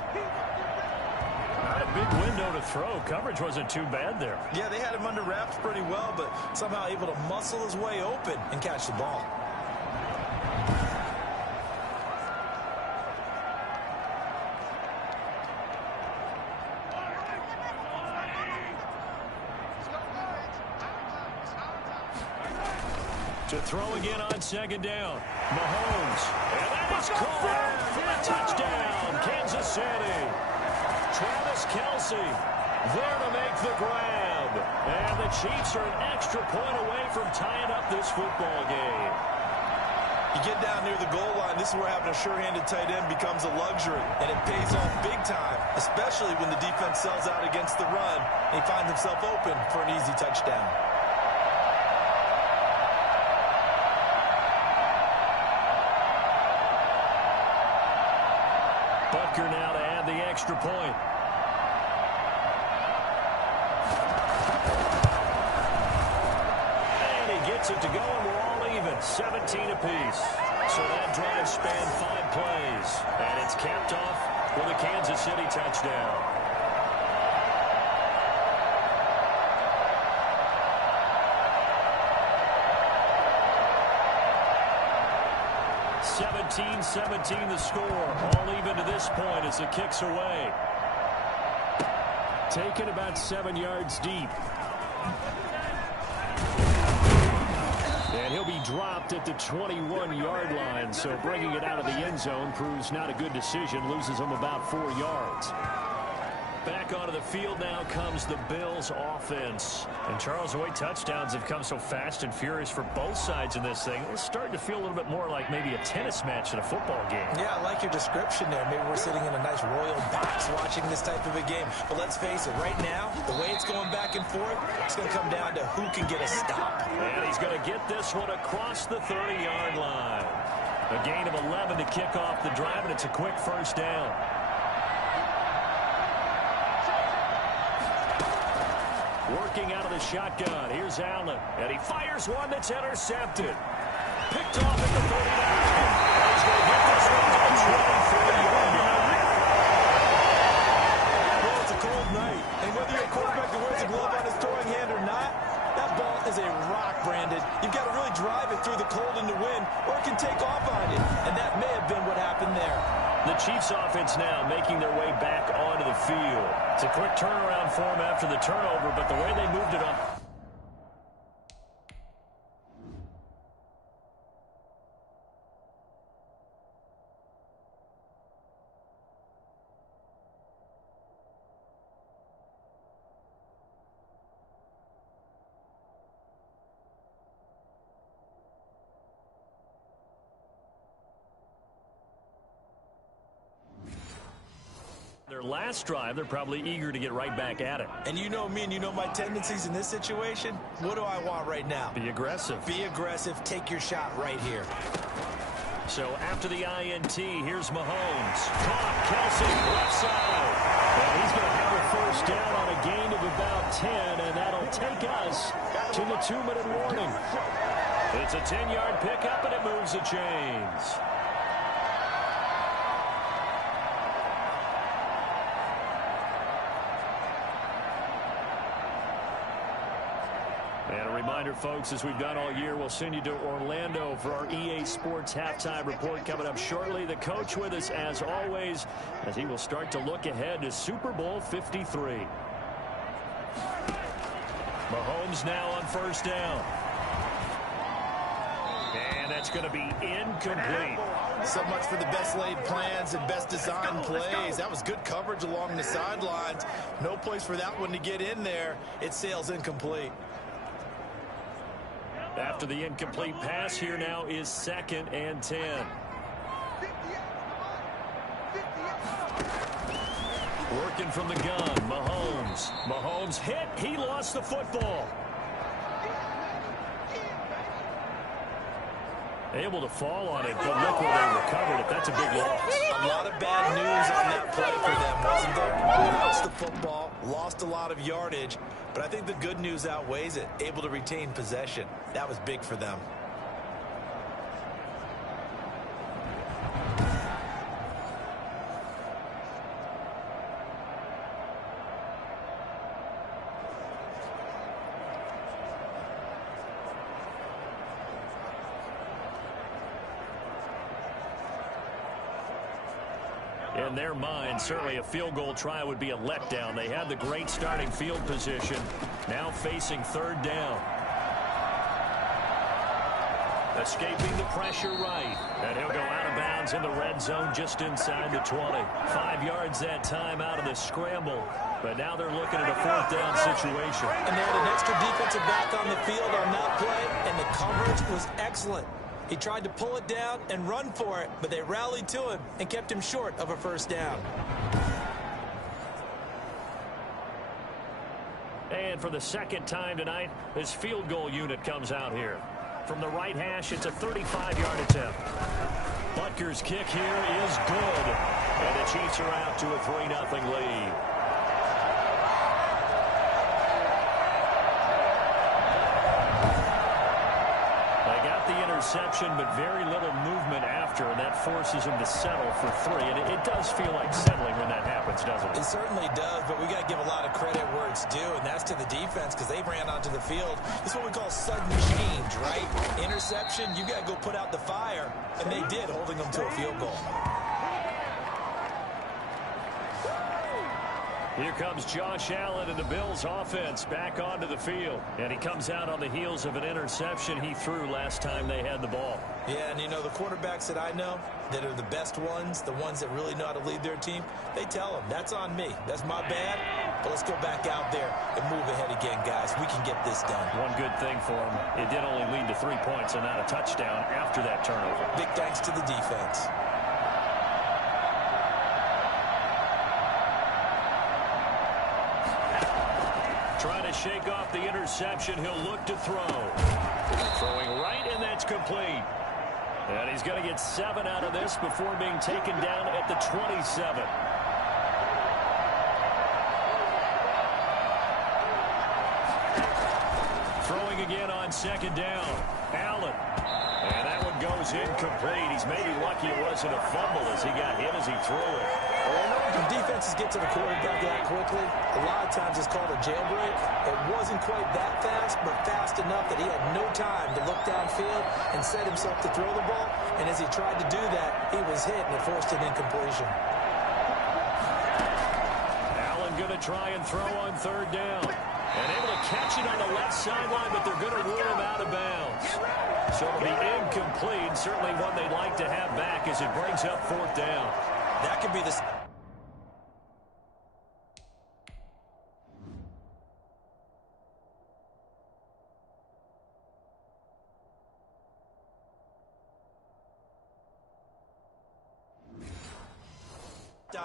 Not a big window to throw. Coverage wasn't too bad there. Yeah, they had him under wraps pretty well, but somehow able to muscle his way open and catch the ball. To throw again on second down. Mahomes. And that is caught for a touchdown. Kansas City. Travis Kelce there to make the grab. And the Chiefs are an extra point away from tying up this football game. You get down near the goal line, this is where having a sure-handed tight end becomes a luxury, and it pays off big time, especially when the defense sells out against the run, and he finds himself open for an easy touchdown. Butker now to add the extra point. And he gets it to go, and we're all even, 17 apiece. So that drive spanned 5 plays, and it's capped off with a Kansas City touchdown. (17-17) the score. All even to this point as the kick's away. Taken about 7 yards deep. And he'll be dropped at the 21-yard line, so bringing it out of the end zone proves not a good decision. Loses him about 4 yards. Back onto the field now comes the Bills offense. And Charles, the way touchdowns have come so fast and furious for both sides in this thing, it's starting to feel a little bit more like maybe a tennis match in a football game. Yeah, I like your description there. Maybe we're sitting in a nice royal box watching this type of a game. But let's face it, right now, the way it's going back and forth, it's going to come down to who can get a stop. And he's going to get this one across the 30-yard line. A gain of 11 to kick off the drive, and it's a quick first down. Working out of the shotgun. Here's Allen. And he fires one that's intercepted. Picked off at the 39. He's going to get this one to the 23-yard line. Well, it's a cold night. And whether you're a quarterback that wears a glove on his throwing hand or not, that ball is a rock, Brandon. You've got to really drive it through the cold and the wind, or it can take off on you. And that may have been what happened there. The Chiefs offense now making their way back onto the field. It's a quick turnaround for them after the turnover, but the way they moved it up. Their last drive, they're probably eager to get right back at it. And you know me and you know my tendencies in this situation. What do I want right now? Be aggressive. Be aggressive. Take your shot right here. So after the INT, here's Mahomes. Caught, Kelce, left side. And he's going to have a first down on a gain of about 10, and that'll take us to the 2-minute warning. It's a 10-yard pickup, and it moves the chains. And a reminder, folks, as we've done all year, we'll send you to Orlando for our EA Sports Halftime Report coming up shortly. The coach with us, as always, as he will start to look ahead to Super Bowl 53. Mahomes now on first down. And that's going to be incomplete. So much for the best laid plans and best designed plays. That was good coverage along the sidelines. No place for that one to get in there. It sails incomplete. After the incomplete pass, here now is 2nd and 10. Working from the gun, Mahomes. Mahomes hit. He lost the football. Able to fall on it, but look where they recovered it. That's a big loss. A lot of bad news on that play for them, wasn't there? They lost the football, lost a lot of yardage, but I think the good news outweighs it. Able to retain possession. That was big for them. In their mind, certainly a field goal try would be a letdown. They had the great starting field position. Now facing 3rd down. Escaping the pressure right. And he'll go out of bounds in the red zone just inside the 20. 5 yards that time out of the scramble. But now they're looking at a 4th down situation. And they had an extra defensive back on the field on that play, and the coverage was excellent. He tried to pull it down and run for it, but they rallied to him and kept him short of a 1st down. And for the 2nd time tonight, this field goal unit comes out here. From the right hash, it's a 35-yard attempt. Butker's kick here is good. And the Chiefs are out to a 3-0 lead. Interception, but very little movement after, and that forces him to settle for 3. And it does feel like settling when that happens, doesn't it? It certainly does, but we got to give a lot of credit where it's due, and that's to the defense because they ran onto the field. This is what we call sudden change, right? Interception, you got to go put out the fire, and they did, holding them to a field goal. Here comes Josh Allen and the Bills offense back onto the field. And he comes out on the heels of an interception he threw last time they had the ball. Yeah, and you know, the quarterbacks that I know that are the best ones, the ones that really know how to lead their team, they tell them, that's on me. That's my bad. But let's go back out there and move ahead again, guys. We can get this done. One good thing for him, it did only lead to 3 points and not a touchdown after that turnover. Big thanks to the defense. Trying to shake off the interception. He'll look to throw. Throwing right, and that's complete. And he's going to get 7 out of this before being taken down at the 27. Throwing again on 2nd down. Allen. And that one goes incomplete. He's maybe lucky it wasn't a fumble as he got hit as he threw it. When defenses get to the quarterback that quickly, a lot of times it's called a jailbreak. It wasn't quite that fast, but fast enough that he had no time to look downfield and set himself to throw the ball. And as he tried to do that, he was hit and it forced an incompletion. Allen going to try and throw on 3rd down. And able to catch it on the left sideline, but they're going to rule him out of bounds. So it'll be incomplete. Certainly one they'd like to have back as it brings up 4th down. That could be the...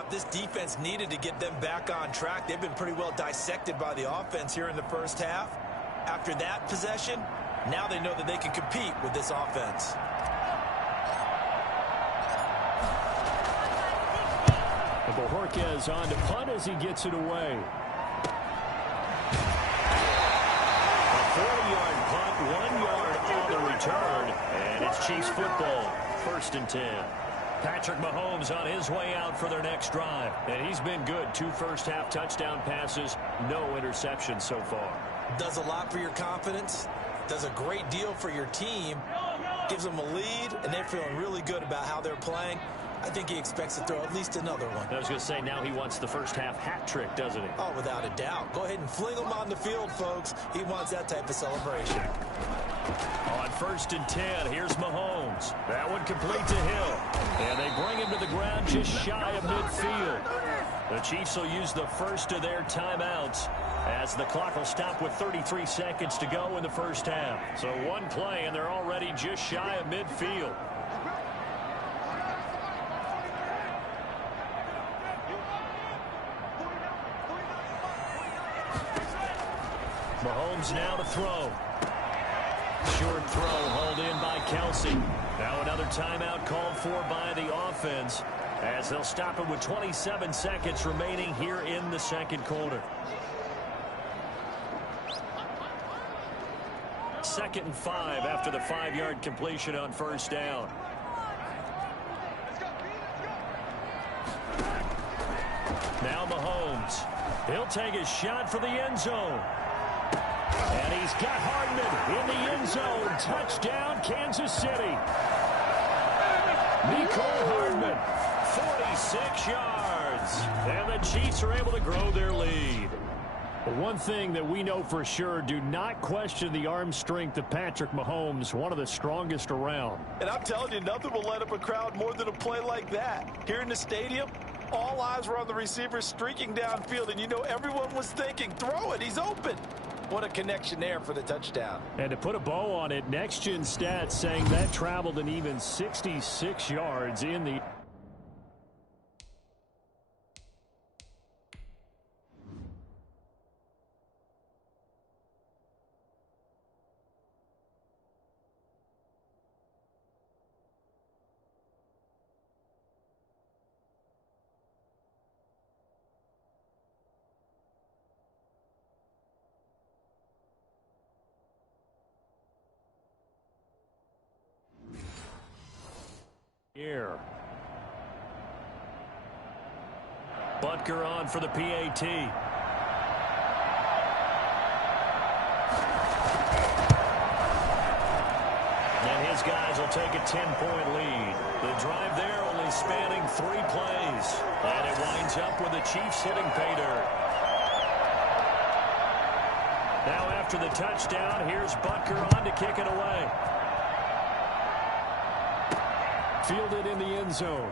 This defense needed to get them back on track. They've been pretty well dissected by the offense here in the 1st half. After that possession, now they know that they can compete with this offense. Bojorquez on to punt as he gets it away. A 40-yard punt, 1 yard on the return, and it's Chiefs football, 1st and 10. Patrick Mahomes on his way out for their next drive. And he's been good. 2 first-half touchdown passes, no interceptions so far. Does a lot for your confidence. Does a great deal for your team. Gives them a lead, and they're feeling really good about how they're playing. I think he expects to throw at least another one. I was going to say, now he wants the first-half hat trick, doesn't he? Oh, without a doubt. Go ahead and fling him on the field, folks. He wants that type of celebration. On 1st and 10, here's Mahomes. That one complete to Hill. And they bring him to the ground just shy of midfield. The Chiefs will use the first of their timeouts as the clock will stop with 33 seconds to go in the first half. So one play, and they're already just shy of midfield. Mahomes now to throw. Short throw hauled in by Kelsey. Now another timeout called for by the offense as they'll stop it with 27 seconds remaining here in the second quarter. 2nd and 5 after the 5-yard completion on first down. Now Mahomes. He'll take a shot for the end zone. And he's got Hardman in the end zone. Touchdown, Kansas City. Nicole Hardman, 46 yards. And the Chiefs are able to grow their lead. But one thing that we know for sure, do not question the arm strength of Patrick Mahomes, one of the strongest around. And I'm telling you, nothing will let up a crowd more than a play like that. Here in the stadium, all eyes were on the receiver streaking downfield, and you know everyone was thinking, throw it, he's open. What a connection there for the touchdown. And to put a bow on it, Next Gen Stats saying that traveled an even 66 yards in the... Here. Butker on for the PAT. And his guys will take a 10-point lead. The drive there only spanning 3 plays. And it winds up with the Chiefs hitting pay dirt. Now after the touchdown, here's Butker on to kick it away. Fielded in the end zone.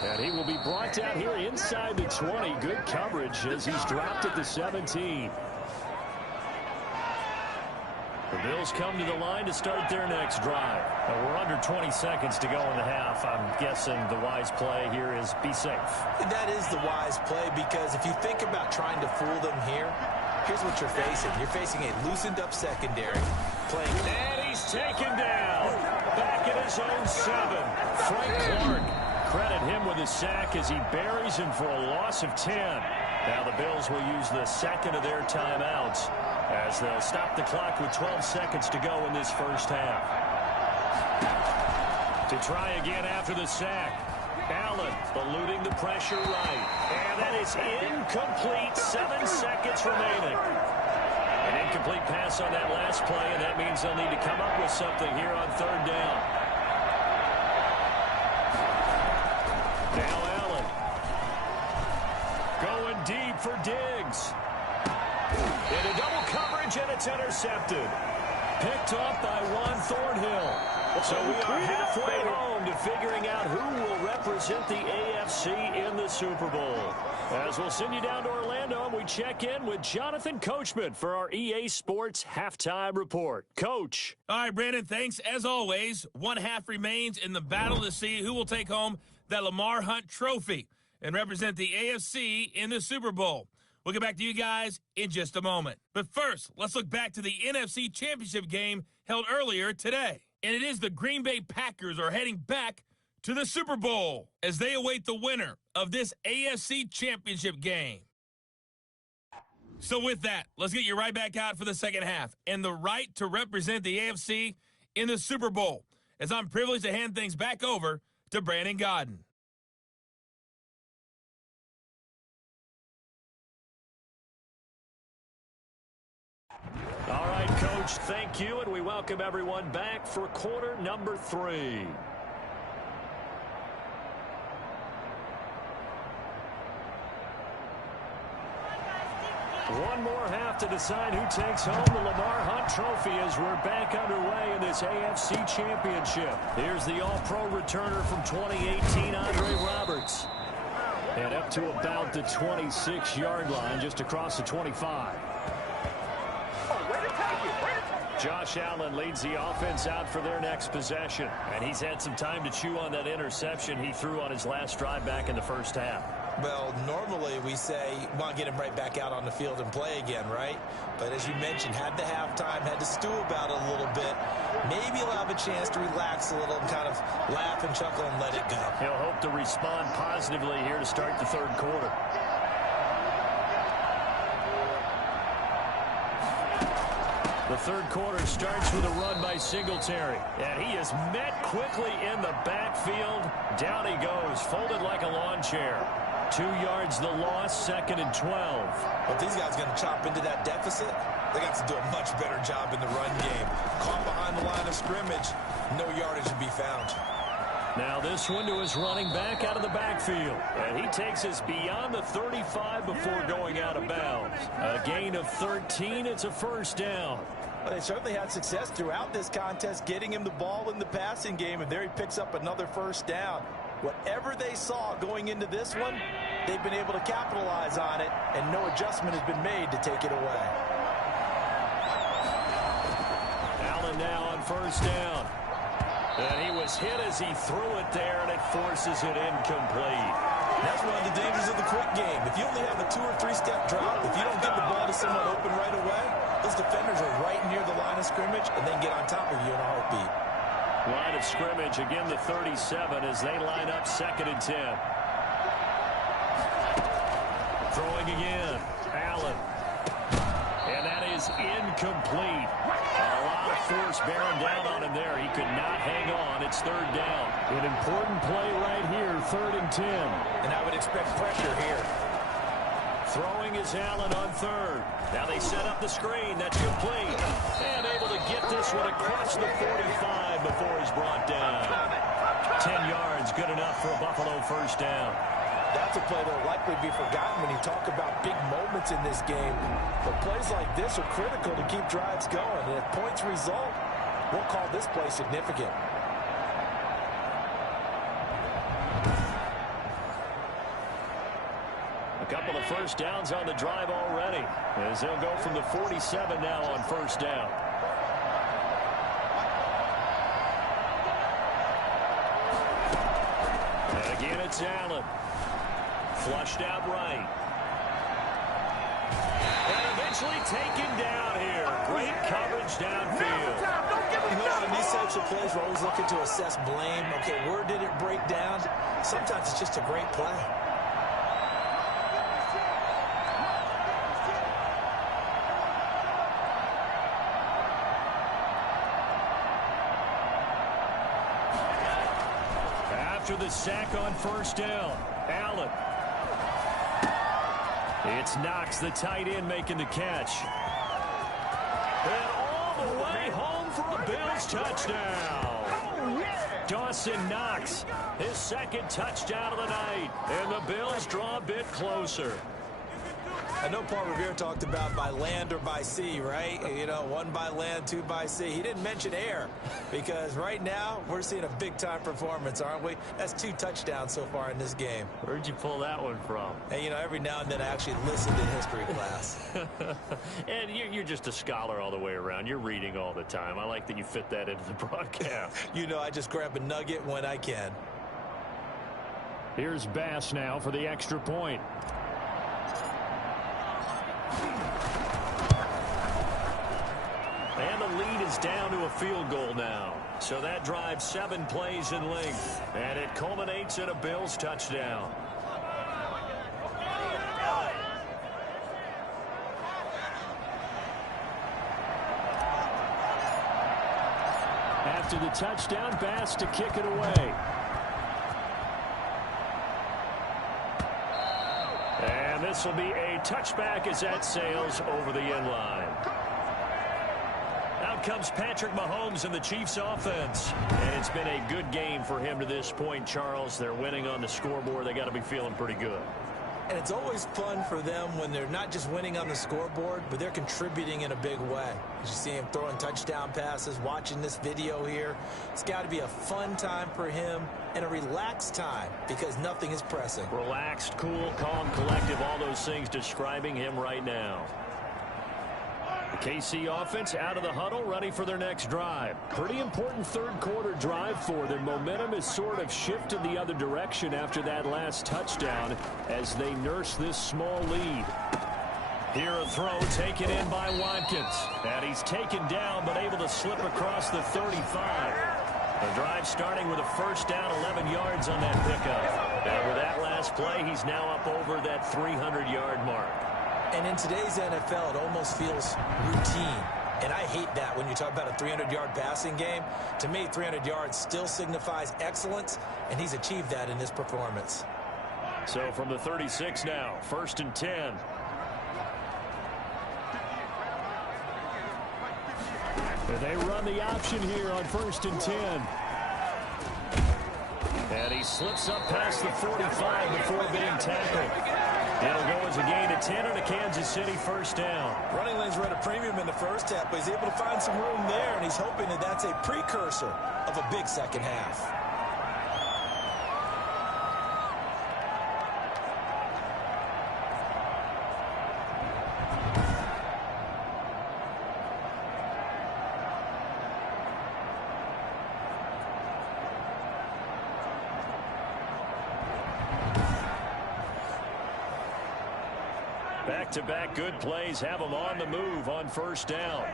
And he will be brought down here inside the 20. Good coverage as he's dropped at the 17. The Bills come to the line to start their next drive. Now we're under 20 seconds to go in the half. I'm guessing the wise play here is be safe. That is the wise play, because if you think about trying to fool them here, here's what you're facing. You're facing a loosened up secondary. And he's taken down. Back at his own 7. Frank Clark, credit him with a sack as he buries him for a loss of 10. Now the Bills will use the second of their timeouts as they'll stop the clock with 12 seconds to go in this first half. To try again after the sack. Allen eluding the pressure right. And that is incomplete. 7 seconds remaining. An incomplete pass on that last play, and that means they'll need to come up with something here on 3rd down. Now Allen. Going deep for Diggs. Into double coverage, and it's intercepted. Picked off by Juan Thornhill. So we are halfway home to figuring out who will represent the AFC in the Super Bowl. As we'll send you down to Orlando, and we check in with Jonathan Coachman for our EA Sports Halftime Report. Coach. All right, Brandon, thanks. As always, one half remains in the battle to see who will take home that Lamar Hunt trophy and represent the AFC in the Super Bowl. We'll get back to you guys in just a moment. But first, let's look back to the NFC Championship game held earlier today. And it is the Green Bay Packers are heading back to the Super Bowl as they await the winner of this AFC Championship game. So with that, let's get you right back out for the second half and the right to represent the AFC in the Super Bowl, as I'm privileged to hand things back over to Brandon Godden. All right, Coach, thank you, and we welcome everyone back for quarter number 3. One more half to decide who takes home the Lamar Hunt trophy as we're back underway in this AFC Championship. Here's the All-Pro returner from 2018, Andre Roberts. And up to about the 26-yard line, just across the 25. Josh Allen leads the offense out for their next possession. And he's had some time to chew on that interception he threw on his last drive back in the first half. Well, normally we say, want to get him right back out on the field and play again, right? But as you mentioned, had the halftime, had to stew about it a little bit. Maybe he'll have a chance to relax a little and kind of laugh and chuckle and let it go. He'll hope to respond positively here to start the third quarter. The third quarter starts with a run by Singletary. And he is met quickly in the backfield. Down he goes, folded like a lawn chair. 2 yards the loss, 2nd and 12. But these guys going to chop into that deficit? They got to do a much better job in the run game. Caught behind the line of scrimmage, no yardage to be found. Now this one to his running back out of the backfield. And he takes us beyond the 35 before going out of bounds. A gain of 13, it's a first down. Well, they certainly had success throughout this contest getting him the ball in the passing game, and there he picks up another first down. Whatever they saw going into this one, they've been able to capitalize on it, and no adjustment has been made to take it away. Allen now on first down. And he was hit as he threw it there, and it forces it incomplete. That's one of the dangers of the quick game. If you only have a 2- or 3-step drop, if you don't get the ball to someone open right away, those defenders are right near the line of scrimmage and then get on top of you in a heartbeat. Line of scrimmage, again the 37 as they line up 2nd and 10. Throwing again, Allen. And that is incomplete. A lot of force bearing down on him there. He could not hang on. It's 3rd down. An important play right here, 3rd and 10. And I would expect pressure here. Throwing is Allen on 3rd. Now they set up the screen. That's complete. And able to get this one across the 45 before he's brought down. 10 yards, good enough for a Buffalo first down. That's a play that will likely be forgotten when you talk about big moments in this game. But plays like this are critical to keep drives going. And if points result, we'll call this play significant. A couple of first downs on the drive already, as they'll go from the 47 now on first down. And again, it's Allen. Flushed out right. And eventually taken down here. Great coverage downfield. You know, on these types of plays, we're always looking to assess blame. Okay, where did it break down? Sometimes it's just a great play. After the sack on first down, Allen. It's Knox, the tight end, making the catch. And all the way home for a Bills touchdown. Dawson Knox, his 2nd touchdown of the night. And the Bills draw a bit closer. I know Paul Revere talked about by land or by sea, right? You know, 1 by land, 2 by sea. He didn't mention air because right now we're seeing a big-time performance, aren't we? That's 2 touchdowns so far in this game. Where'd you pull that one from? And, you know, every now and then I actually listened in history class. And you're just a scholar all the way around. You're reading all the time. I like that you fit that into the broadcast. You know, I just grab a nugget when I can. Here's Bass now for the extra point. And the lead is down to a field goal now. So that drives 7 plays in length. And it culminates in a Bills touchdown. After the touchdown, Bass to kick it away. And this will be a touchback as that sails over the end line. Out comes Patrick Mahomes and the Chiefs offense. And it's been a good game for him to this point, Charles. They're winning on the scoreboard. They got to be feeling pretty good. And it's always fun for them when they're not just winning on the scoreboard, but they're contributing in a big way. As you see him throwing touchdown passes, watching this video here, it's got to be a fun time for him and a relaxed time because nothing is pressing. Relaxed, cool, calm, collective, all those things describing him right now. The KC offense out of the huddle, ready for their next drive. Pretty important third-quarter drive for them. Momentum has sort of shifted the other direction after that last touchdown as they nurse this small lead. Here a throw taken in by Watkins. And he's taken down but able to slip across the 35. The drive starting with a first down, 11 yards on that pickup. And with that last play, he's now up over that 300-yard mark. And in today's NFL, it almost feels routine. And I hate that when you talk about a 300-yard passing game. To me, 300 yards still signifies excellence, and he's achieved that in this performance. So from the 36 now, 1st and 10. And they run the option here on 1st and 10. And he slips up past the 45 before being tackled. It'll go as a gain of 10 on a Kansas City first down. Running lanes were at a premium in the first half, but he's able to find some room there, and he's hoping that that's a precursor of a big second half. Back-to-back good plays have them on the move on first down.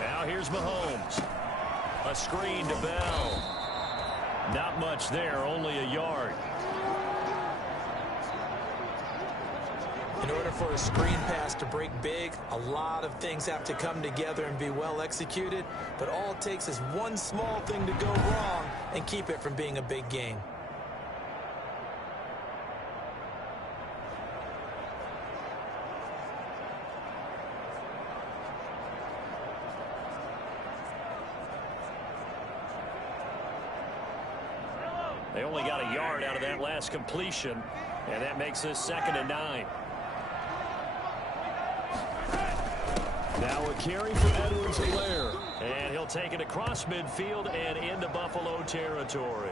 Now here's Mahomes. A screen to Bell. Not much there, only a yard. In order for a screen pass to break big, a lot of things have to come together and be well executed. But all it takes is one small thing to go wrong and keep it from being a big gain. They only got a yard out of that last completion, and that makes this 2nd and 9. Now a carry for Edwards-Helaire. And he'll take it across midfield and into Buffalo territory.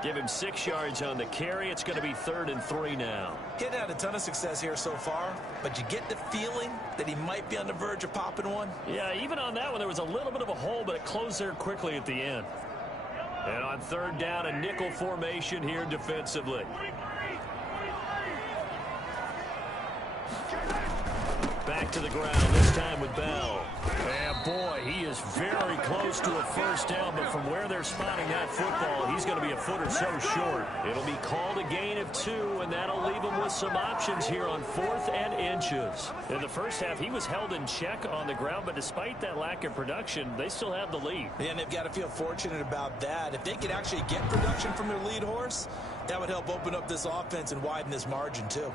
Give him 6 yards on the carry. It's going to be 3rd and 3 now. He hadn't had a ton of success here so far, but you get the feeling that he might be on the verge of popping one. Yeah, even on that one, there was a little bit of a hole, but it closed there quickly at the end. And on 3rd down, a nickel formation here defensively. Back to the ground, this time with Bell. And boy, he is very close to a first down, but from where they're spotting that football, he's going to be a foot or so short. It'll be called a gain of 2, and that'll leave him with some options here on 4th and inches. In the first half, he was held in check on the ground, but despite that lack of production, they still have the lead. And they've got to feel fortunate about that. If they could actually get production from their lead horse, that would help open up this offense and widen this margin too.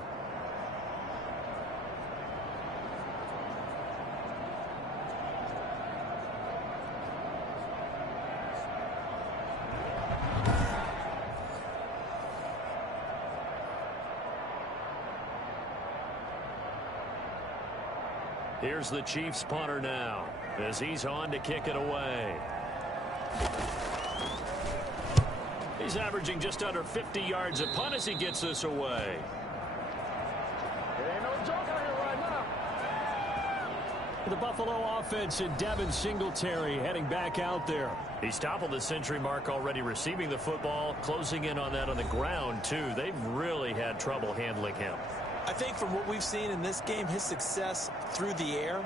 Here's the Chiefs punter now as he's on to kick it away. He's averaging just under 50 yards a punt as he gets this away. It ain't no joke out here right now. The Buffalo offense and Devin Singletary heading back out there. He's toppled the century mark already receiving the football, closing in on that on the ground too. They've really had trouble handling him. I think from what we've seen in this game, his success through the air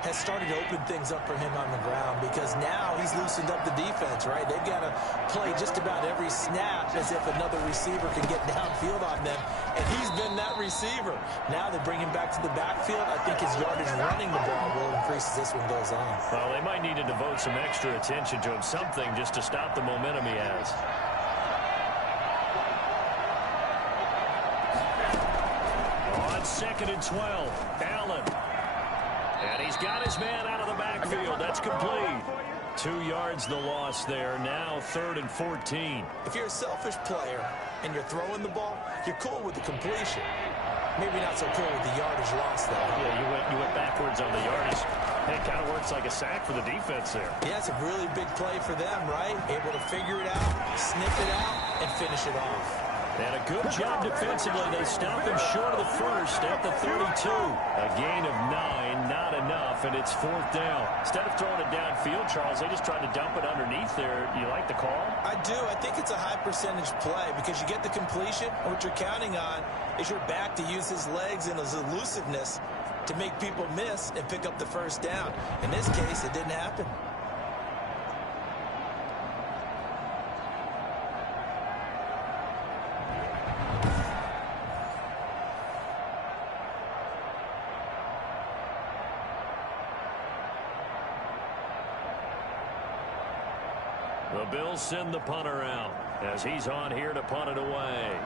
has started to open things up for him on the ground because now he's loosened up the defense, right? They've got to play just about every snap as if another receiver can get downfield on them, and he's been that receiver. Now they bring him back to the backfield. I think his yardage running the ball will increase as this one goes on. Well, they might need to devote some extra attention to him, something just to stop the momentum he has. On 2nd and 12, Allen. And he's got his man out of the backfield. That's complete. 2 yards the loss there. Now 3rd and 14. If you're a selfish player and you're throwing the ball, you're cool with the completion. Maybe not so cool with the yardage loss, though. Yeah, you went backwards on the yardage. Hey, it kind of works like a sack for the defense there. Yeah, it's a really big play for them, right? Able to figure it out, sniff it out, and finish it off. And a good job defensively. They stop him short of the first at the 32. A gain of 9, not enough, and it's 4th down. Instead of throwing it downfield, Charles, they just tried to dump it underneath there. You like the call? I do. I think it's a high-percentage play because you get the completion, and what you're counting on is your back to use his legs and his elusiveness to make people miss and pick up the first down. In this case, it didn't happen. The Bills send the punter out as he's on here to punt it away.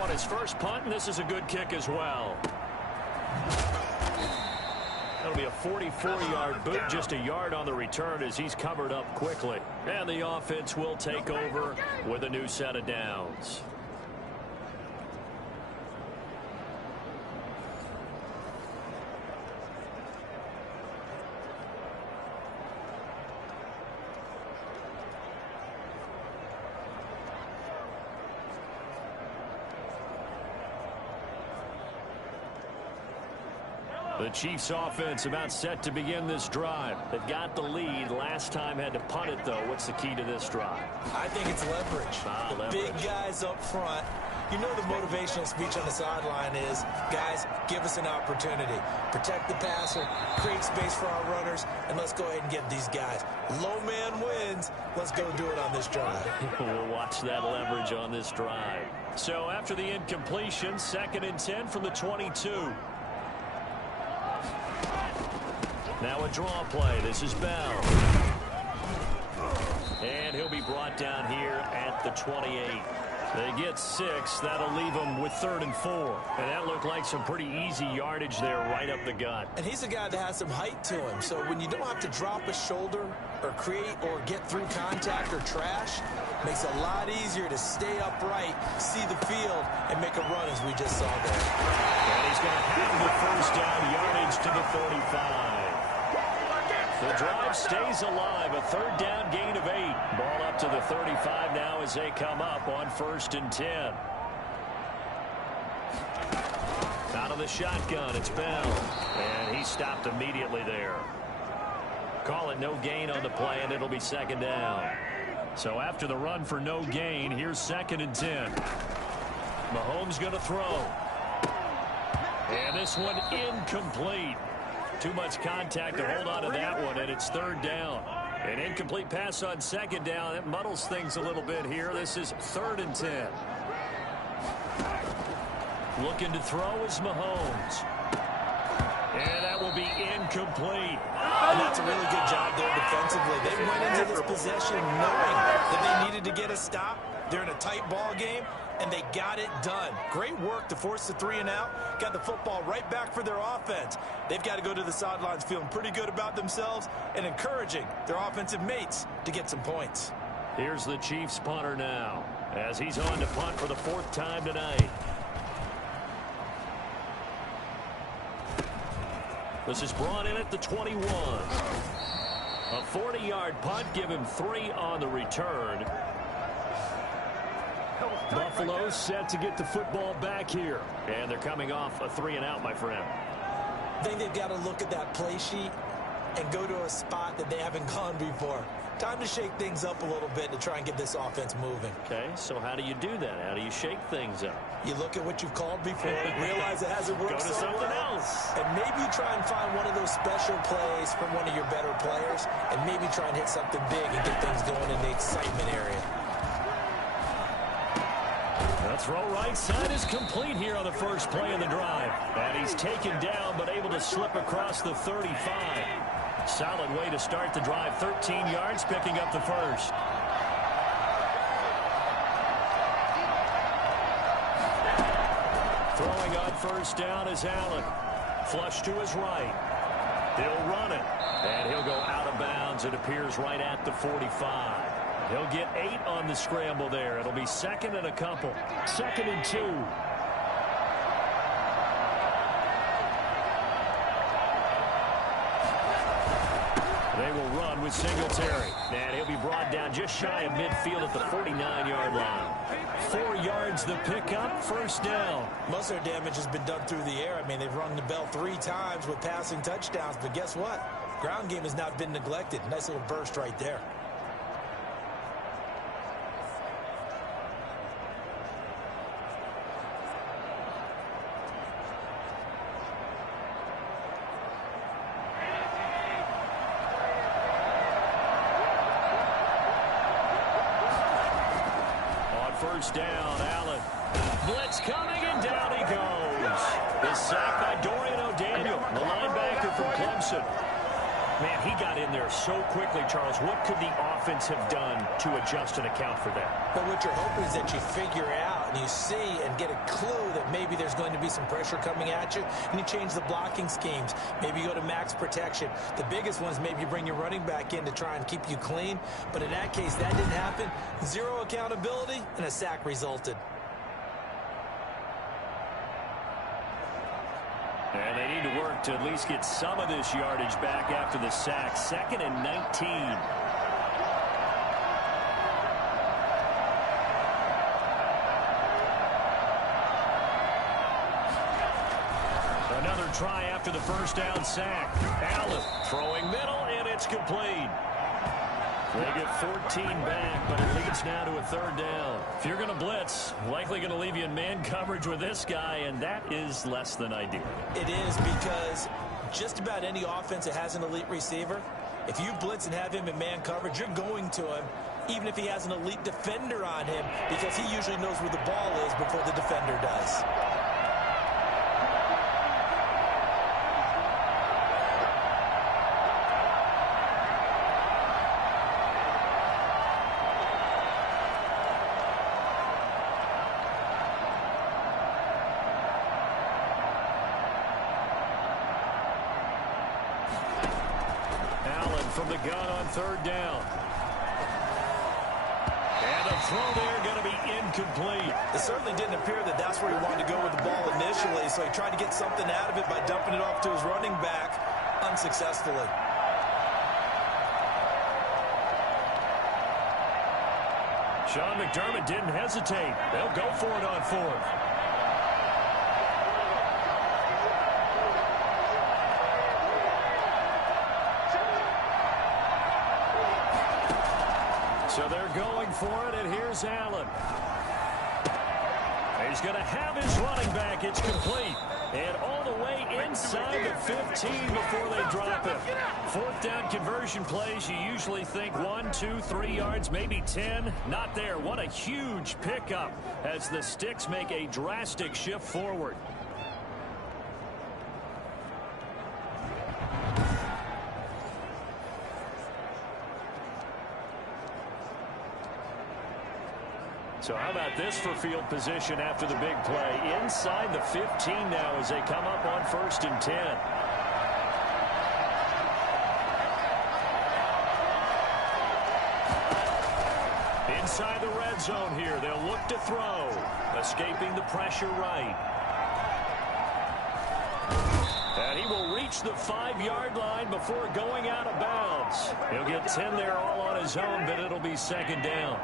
On his first punt, and this is a good kick as well. That'll be a 44-yard boot, just a yard on the return as he's covered up quickly. And the offense will take over with a new set of downs. The Chiefs offense about set to begin this drive. They've got the lead. Last time had to punt it, though. What's the key to this drive? I think it's leverage. Big guys up front. You know the motivational speech on the sideline is, guys, give us an opportunity. Protect the passer, create space for our runners, and let's go ahead and get these guys. Low man wins. Let's go do it on this drive. We'll watch that leverage on this drive. So after the incompletion, 2nd and 10 from the 22. Now a draw play. This is Bell. And he'll be brought down here at the 28. They get 6. That'll leave them with 3rd and 4. And that looked like some pretty easy yardage there right up the gut. And he's a guy that has some height to him. So when you don't have to drop a shoulder or create or get through contact or trash, makes it a lot easier to stay upright, see the field, and make a run as we just saw there. And he's going to have the first down yardage to the 35. The drive stays alive. A 3rd down gain of 8. Ball up to the 35 now as they come up on 1st and 10. Out of the shotgun, it's Bell. And he stopped immediately there. Call it no gain on the play, and it'll be 2nd down. So after the run for no gain, here's 2nd and 10. Mahomes going to throw. And this one incomplete. Too much contact to hold on to that one, and it's 3rd down. An incomplete pass on 2nd down. That muddles things a little bit here. This is 3rd and 10. Looking to throw is Mahomes. And that will be incomplete. And that's a really good job there defensively. They went into this possession knowing that they needed to get a stop. They're in a tight ball game, and they got it done. Great work to force the 3 and out. Got the football right back for their offense. They've got to go to the sidelines feeling pretty good about themselves and encouraging their offensive mates to get some points. Here's the Chiefs punter now as he's on to punt for the 4th time tonight. This is brought in at the 21. A 40-yard punt, give him 3 on the return. Buffalo set to get the football back here. And they're coming off a 3 and out, my friend. I think they've got to look at that play sheet and go to a spot that they haven't gone before. Time to shake things up a little bit to try and get this offense moving. Okay, so how do you do that? How do you shake things up? You look at what you've called before, realize it hasn't worked Go to so something well, else. and maybe you try and find one of those special plays from one of your better players, and maybe try and hit something big and get things going in the excitement area. The throw right side is complete here on the first play of the drive. And he's taken down but able to slip across the 35. Solid way to start the drive. 13 yards, picking up the first. Throwing on first down is Allen. Flush to his right. He'll run it. And he'll go out of bounds. It appears right at the 45. He'll get 8 on the scramble there. It'll be 2nd and a couple. 2nd and 2. They will run with Singletary. And he'll be brought down just shy of midfield at the 49-yard line. 4 yards the pickup, first down. Most of their damage has been done through the air. I mean, they've rung the bell 3 times with passing touchdowns. But guess what? Ground game has not been neglected. Nice little burst right there. First down, Allen. Blitz coming, and down he goes. The sack by Dorian O'Daniel, the linebacker from Clemson. Man, he got in there so quickly, Charles. What could the offense have done to adjust and account for that? But what you're hoping is that you figure out and you see and get a clue that maybe there's going to be some pressure coming at you, and you change the blocking schemes. Maybe you go to max protection. The biggest one is maybe you bring your running back in to try and keep you clean. But in that case, that didn't happen. 0 accountability, and a sack resulted. And they need to work to at least get some of this yardage back after the sack. 2nd and 19. Another try after the first down sack. Allen throwing middle, and it's complete. They get 14 back, but it leads now to a 3rd down. If you're going to blitz, likely going to leave you in man coverage with this guy, and that is less than ideal. It is, because just about any offense that has an elite receiver, if you blitz and have him in man coverage, you're going to him, even if he has an elite defender on him, because he usually knows where the ball is before the defender does. From the gun on 3rd down. And a throw there going to be incomplete. It certainly didn't appear that that's where he wanted to go with the ball initially, so he tried to get something out of it by dumping it off to his running back unsuccessfully. Sean McDermott didn't hesitate. They'll go for it on 4th. So they're going for it, and here's Allen. He's going to have his running back. It's complete. And all the way inside the 15 before they drop it. 4th down conversion plays, you usually think 1, 2, 3 yards, maybe 10. Not there. What a huge pickup as the Sticks make a drastic shift forward. So how about this for field position after the big play? Inside the 15 now as they come up on 1st and 10. Inside the red zone here. They'll look to throw. Escaping the pressure right. And he will reach the 5-yard line before going out of bounds. He'll get 10 there all on his own, but it'll be 2nd down.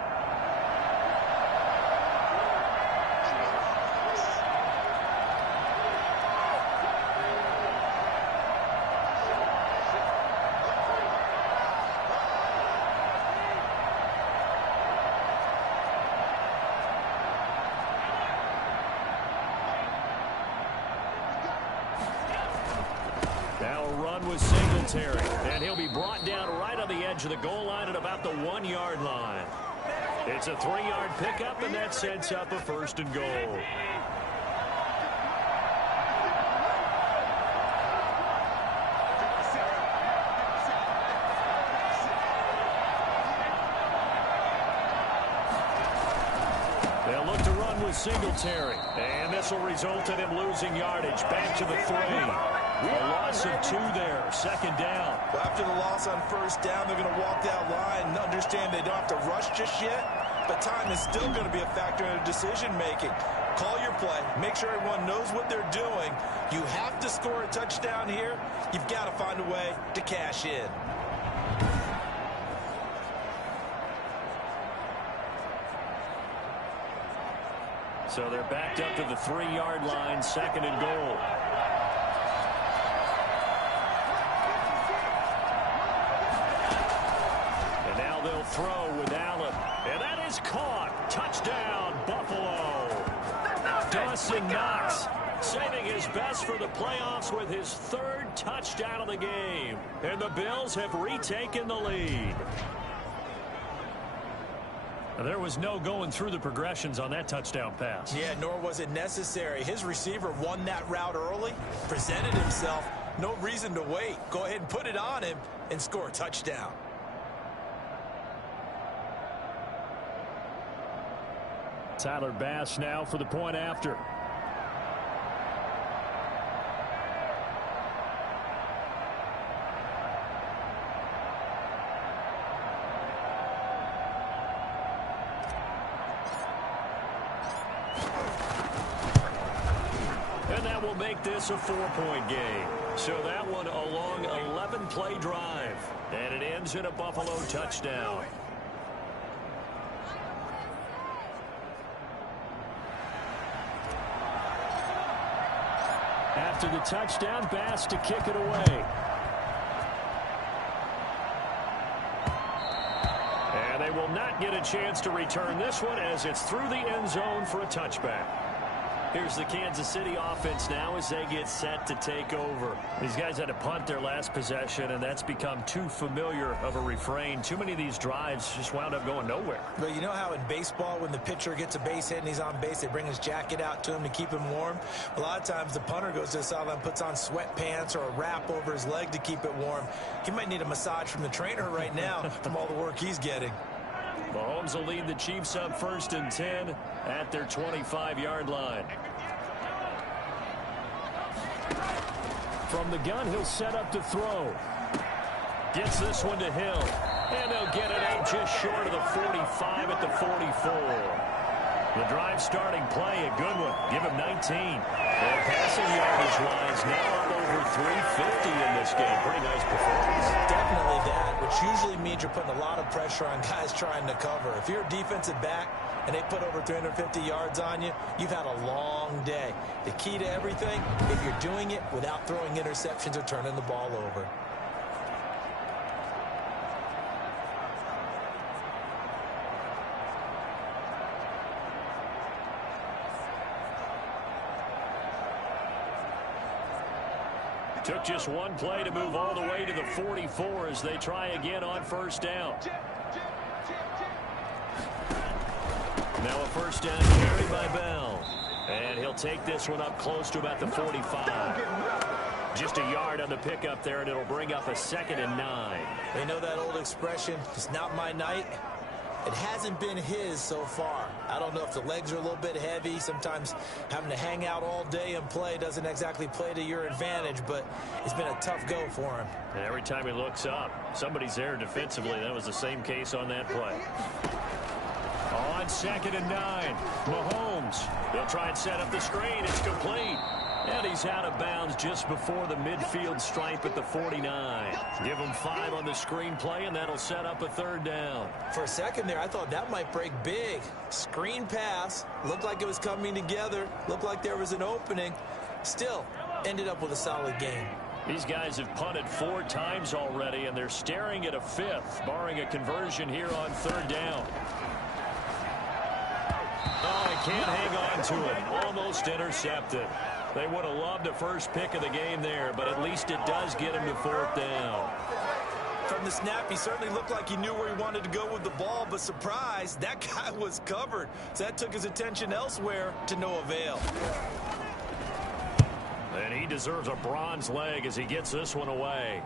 With Singletary, and he'll be brought down right on the edge of the goal line at about the 1-yard line. It's a 3-yard pickup, and that sets up a 1st and goal. They'll look to run with Singletary. And this will result in him losing yardage. Back to the 3. A loss of 2 there. Second down. Well, after the loss on first down, they're going to walk that line and understand they don't have to rush just yet. But time is still going to be a factor in their decision-making. Call your play. Make sure everyone knows what they're doing. You have to score a touchdown here. You've got to find a way to cash in. So they're backed up to the 3-yard line, second and goal. And now they'll throw with Allen. And that is caught. Touchdown, Buffalo. Dawson Knox saving his best for the playoffs with his 3rd touchdown of the game. And the Bills have retaken the lead. There was no going through the progressions on that touchdown pass. Yeah, nor was it necessary. His receiver won that route early, presented himself. No reason to wait. Go ahead and put it on him and score a touchdown. Tyler Bass now for the point after. And that will make this a 4-point game. So that one a long 11-play drive. And it ends in a Buffalo touchdown. After the touchdown, Bass to kick it away. And they will not get a chance to return this one as it's through the end zone for a touchback. Here's the Kansas City offense now as they get set to take over. These guys had to punt their last possession, and that's become too familiar of a refrain. Too many of these drives just wound up going nowhere. But you know how in baseball, when the pitcher gets a base hit and he's on base, they bring his jacket out to him to keep him warm? A lot of times the punter goes to the sideline, puts on sweatpants or a wrap over his leg to keep it warm. He might need a massage from the trainer right now from all the work he's getting. Mahomes will lead the Chiefs up 1st and 10 at their 25-yard line. From the gun, he'll set up to throw. Gets this one to Hill. And they'll get it out just short of the 45 at the 44. The drive starting play, a good one. Give him 19. And passing yardage-wise, now up over 350 in this game. Pretty nice performance. Definitely that, which usually means you're putting a lot of pressure on guys trying to cover. If you're a defensive back and they put over 350 yards on you, you've had a long day. The key to everything, if you're doing it without throwing interceptions or turning the ball over. Took just one play to move all the way to the 44 as they try again on 1st down. Now a 1st down carry by Bell. And he'll take this one up close to about the 45. Just a yard on the pickup there, and it'll bring up a 2nd and 9. They know that old expression, it's not my night. It hasn't been his so far. I don't know if the legs are a little bit heavy. Sometimes having to hang out all day and play doesn't exactly play to your advantage, but it's been a tough go for him. And every time he looks up, somebody's there defensively. That was the same case on that play. On 2nd and 9, Mahomes. They'll try and set up the screen. It's complete. And he's out of bounds just before the midfield stripe at the 49. Give him 5 on the screen play, and that'll set up a 3rd down. For a second there, I thought that might break big. Screen pass. Looked like it was coming together. Looked like there was an opening. Still, ended up with a solid game. These guys have punted 4 times already, and they're staring at a 5th, barring a conversion here on 3rd down. Oh, he can't hang on to it. Almost intercepted. They would have loved a first pick of the game there, but at least it does get him to 4th down. From the snap, he certainly looked like he knew where he wanted to go with the ball, but surprise, that guy was covered. So that took his attention elsewhere to no avail. And he deserves a bronze leg as he gets this one away.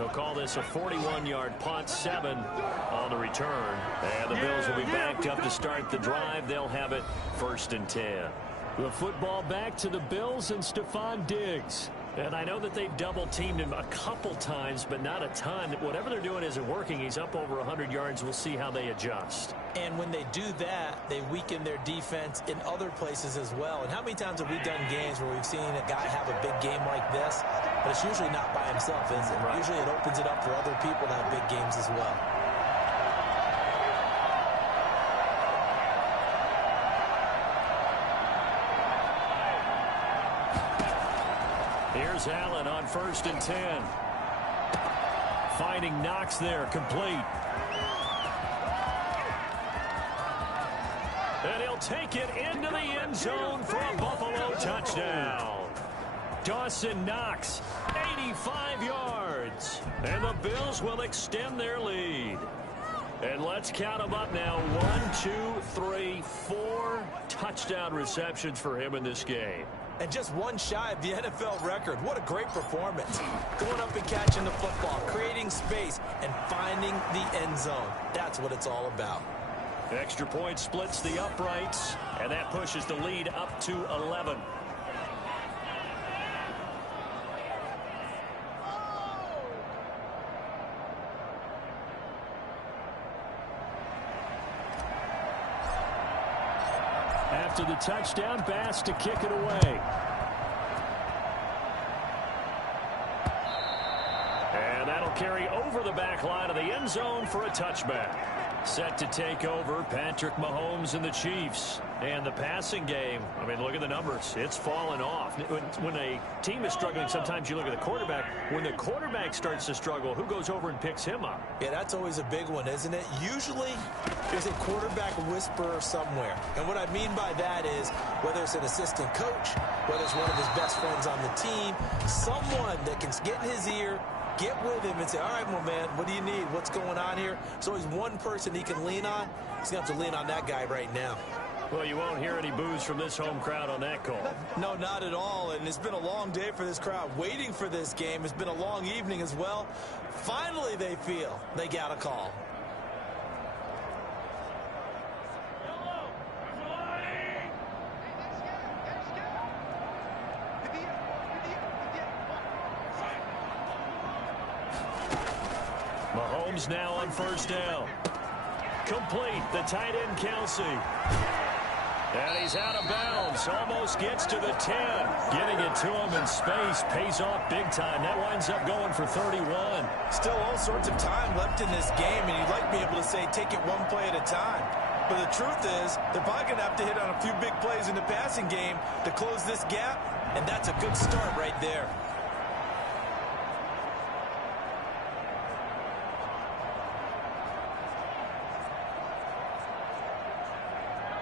They'll call this a 41-yard punt, 7 on the return. And the Bills will be backed up to start the drive. They'll have it 1st and 10. The football back to the Bills and Stephon Diggs. And I know that they've double-teamed him a couple times, but not a ton. Whatever they're doing isn't working. He's up over 100 yards. We'll see how they adjust. And when they do that, they weaken their defense in other places as well. And how many times have we done games where we've seen a guy have a big game like this, but it's usually not by himself, is it? Right. Usually it opens it up for other people to have big games as well. Here's Allen on 1st and 10. Finding Knox there, complete. And he'll take it into the end zone for a Buffalo touchdown. Dawson Knox, 85 yards. And the Bills will extend their lead. And let's count them up now. 1, 2, 3, 4 touchdown receptions for him in this game. And just one shy of the NFL record. What a great performance. Going up and catching the football, creating space, and finding the end zone. That's what it's all about. Extra point splits the uprights, and that pushes the lead up to 11. After the touchdown, Bass to kick it away. And that'll carry over the back line of the end zone for a touchback. Set to take over, Patrick Mahomes and the Chiefs. And the passing game, I mean, look at the numbers. It's fallen off. When a team is struggling, sometimes you look at the quarterback. When the quarterback starts to struggle, who goes over and picks him up? Yeah, that's always a big one, isn't it? Usually, there's a quarterback whisperer somewhere. And what I mean by that is, whether it's an assistant coach, whether it's one of his best friends on the team, someone that can get in his ear, get with him and say, all right, my man, what do you need? What's going on here? There's always one person he can lean on. He's going to have to lean on that guy right now. Well, you won't hear any boos from this home crowd on that call. No, not at all. And it's been a long day for this crowd waiting for this game. It's been a long evening as well. Finally, they feel they got a call. Mahomes now on 1st down. Complete, the tight end Kelsey. And he's out of bounds, almost gets to the 10. Getting it to him in space pays off big time. That winds up going for 31. Still all sorts of time left in this game, and you'd like to be able to say take it one play at a time. But the truth is, they're probably going to have to hit on a few big plays in the passing game to close this gap, and that's a good start right there.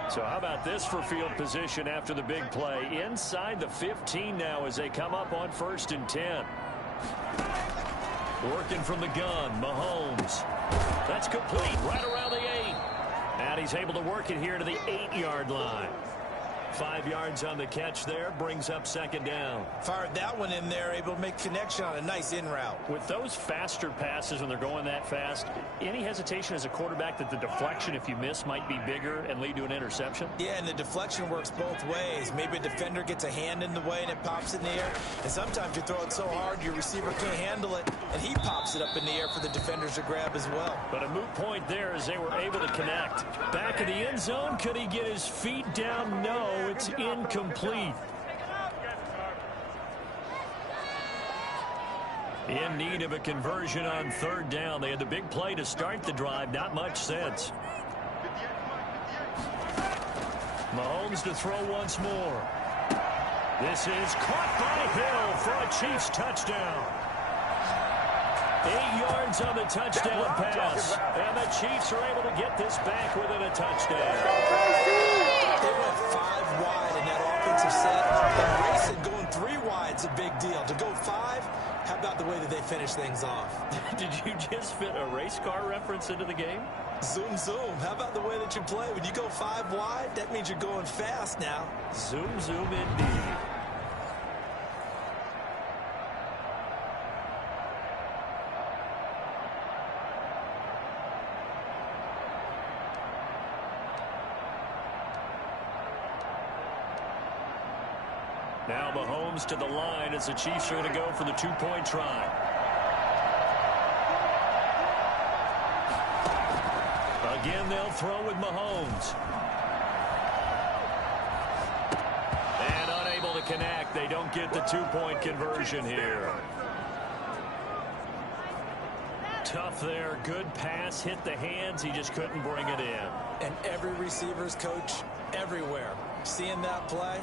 So how about this for field position after the big play? Inside the 15 now as they come up on 1st and 10. Working from the gun, Mahomes. That's complete right around the 8. And he's able to work it here to the 8-yard line. 5 yards on the catch there, brings up 2nd down. Fired that one in there, able to make connection on a nice in route. With those faster passes when they're going that fast, any hesitation as a quarterback that the deflection, if you miss, might be bigger and lead to an interception? Yeah, and the deflection works both ways. Maybe a defender gets a hand in the way and it pops in the air. And sometimes you throw it so hard your receiver can't handle it, and he pops it up in the air for the defenders to grab as well. But a moot point there as they were able to connect. Back of the end zone, could he get his feet down? No. It's incomplete. In need of a conversion on 3rd down. They had the big play to start the drive. Not much sense. Mahomes to throw once more. This is caught by Hill for a Chiefs touchdown. 8 yards on the touchdown pass. And the Chiefs are able to get this back within a touchdown. They went 5 wide in that offensive set. And racing going 3 wide is a big deal. To go 5, how about the way that they finish things off? Did you just fit a race car reference into the game? Zoom, zoom. How about the way that you play? When you go 5 wide, that means you're going fast now. Zoom, zoom indeed. Now Mahomes to the line as the Chiefs are going to go for the two-point try. Again, they'll throw with Mahomes. And unable to connect. They don't get the two-point conversion here. Tough there. Good pass. Hit the hands. He just couldn't bring it in. And every receiver's coach everywhere. Seeing that play,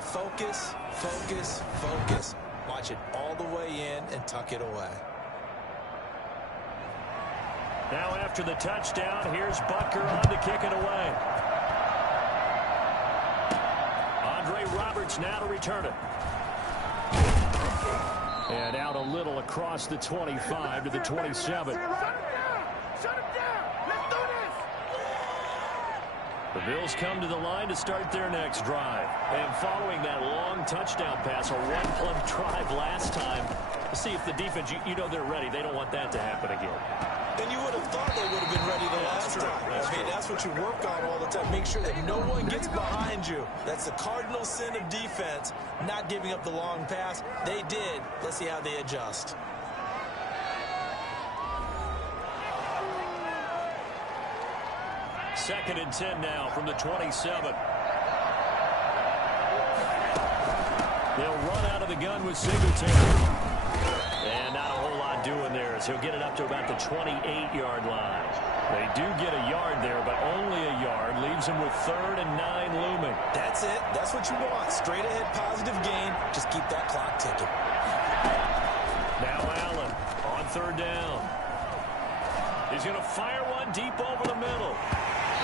focus, focus, focus. Watch it all the way in and tuck it away. Now after the touchdown, here's Butker on to kick it away. Rodgers now to return it. And out a little across the 25 to the 27. The Bills come to the line to start their next drive. And following that long touchdown pass, a one-play drive last time, to see if the defense, you know they're ready. They don't want that to happen again. And you would have thought they would have been ready the last time. That's what you work on all the time. Make sure that no one gets behind you. That's the cardinal sin of defense, not giving up the long pass. They did. Let's see how they adjust. Second and 10 now from the 27. They'll run out of the gun with Singletary. And not a whole lot doing there as he'll get it up to about the 28-yard line. They do get a yard there, but only a yard. Leaves them with 3rd and 9 looming. That's it. That's what you want. Straight ahead positive gain. Just keep that clock ticking. Now Allen on 3rd down. He's going to fire one deep over the middle.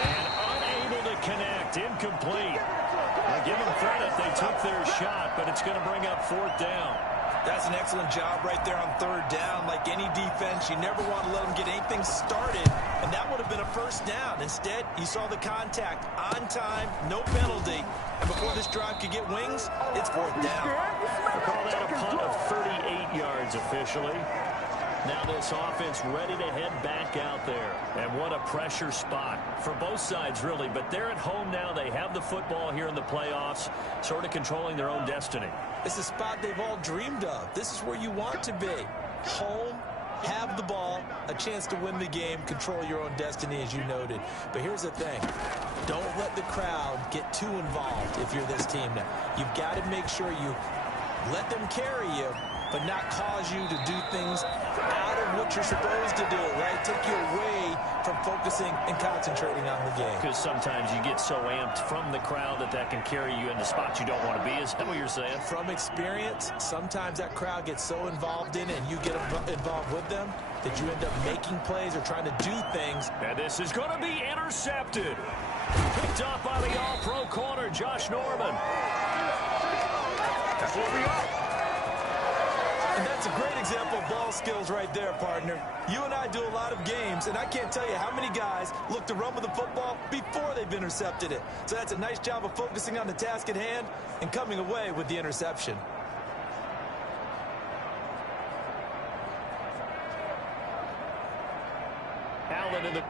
And unable to connect. Incomplete. I give them credit. They took their shot, but it's going to bring up 4th down. That's an excellent job right there on 3rd down. Like any defense, you never want to let them get anything started, and that would have been a 1st down. Instead, you saw the contact on time, no penalty, and before this drive could get wings, it's 4th down. We'll call that a punt of 38 yards officially. Now this offense ready to head back out there. And what a pressure spot for both sides, really. But they're at home now. They have the football here in the playoffs, sort of controlling their own destiny. It's a spot they've all dreamed of. This is where you want to be. Home, have the ball, a chance to win the game, control your own destiny, as you noted. But here's the thing. Don't let the crowd get too involved if you're this team now. You've got to make sure you let them carry you, but not cause you to do things out of what you're supposed to do, right? Take you away from focusing and concentrating on the game. Because sometimes you get so amped from the crowd that can carry you into spots you don't want to be. Is that what you're saying? From experience, sometimes that crowd gets so involved in it and you get involved with them that you end up making plays or trying to do things. And this is going to be intercepted. Picked up by the all-pro corner, Josh Norman. That's what we are. And that's a great example of ball skills right there, partner. You and I do a lot of games, and I can't tell you how many guys look to run with the football before they've intercepted it. So that's a nice job of focusing on the task at hand and coming away with the interception. Allen in the...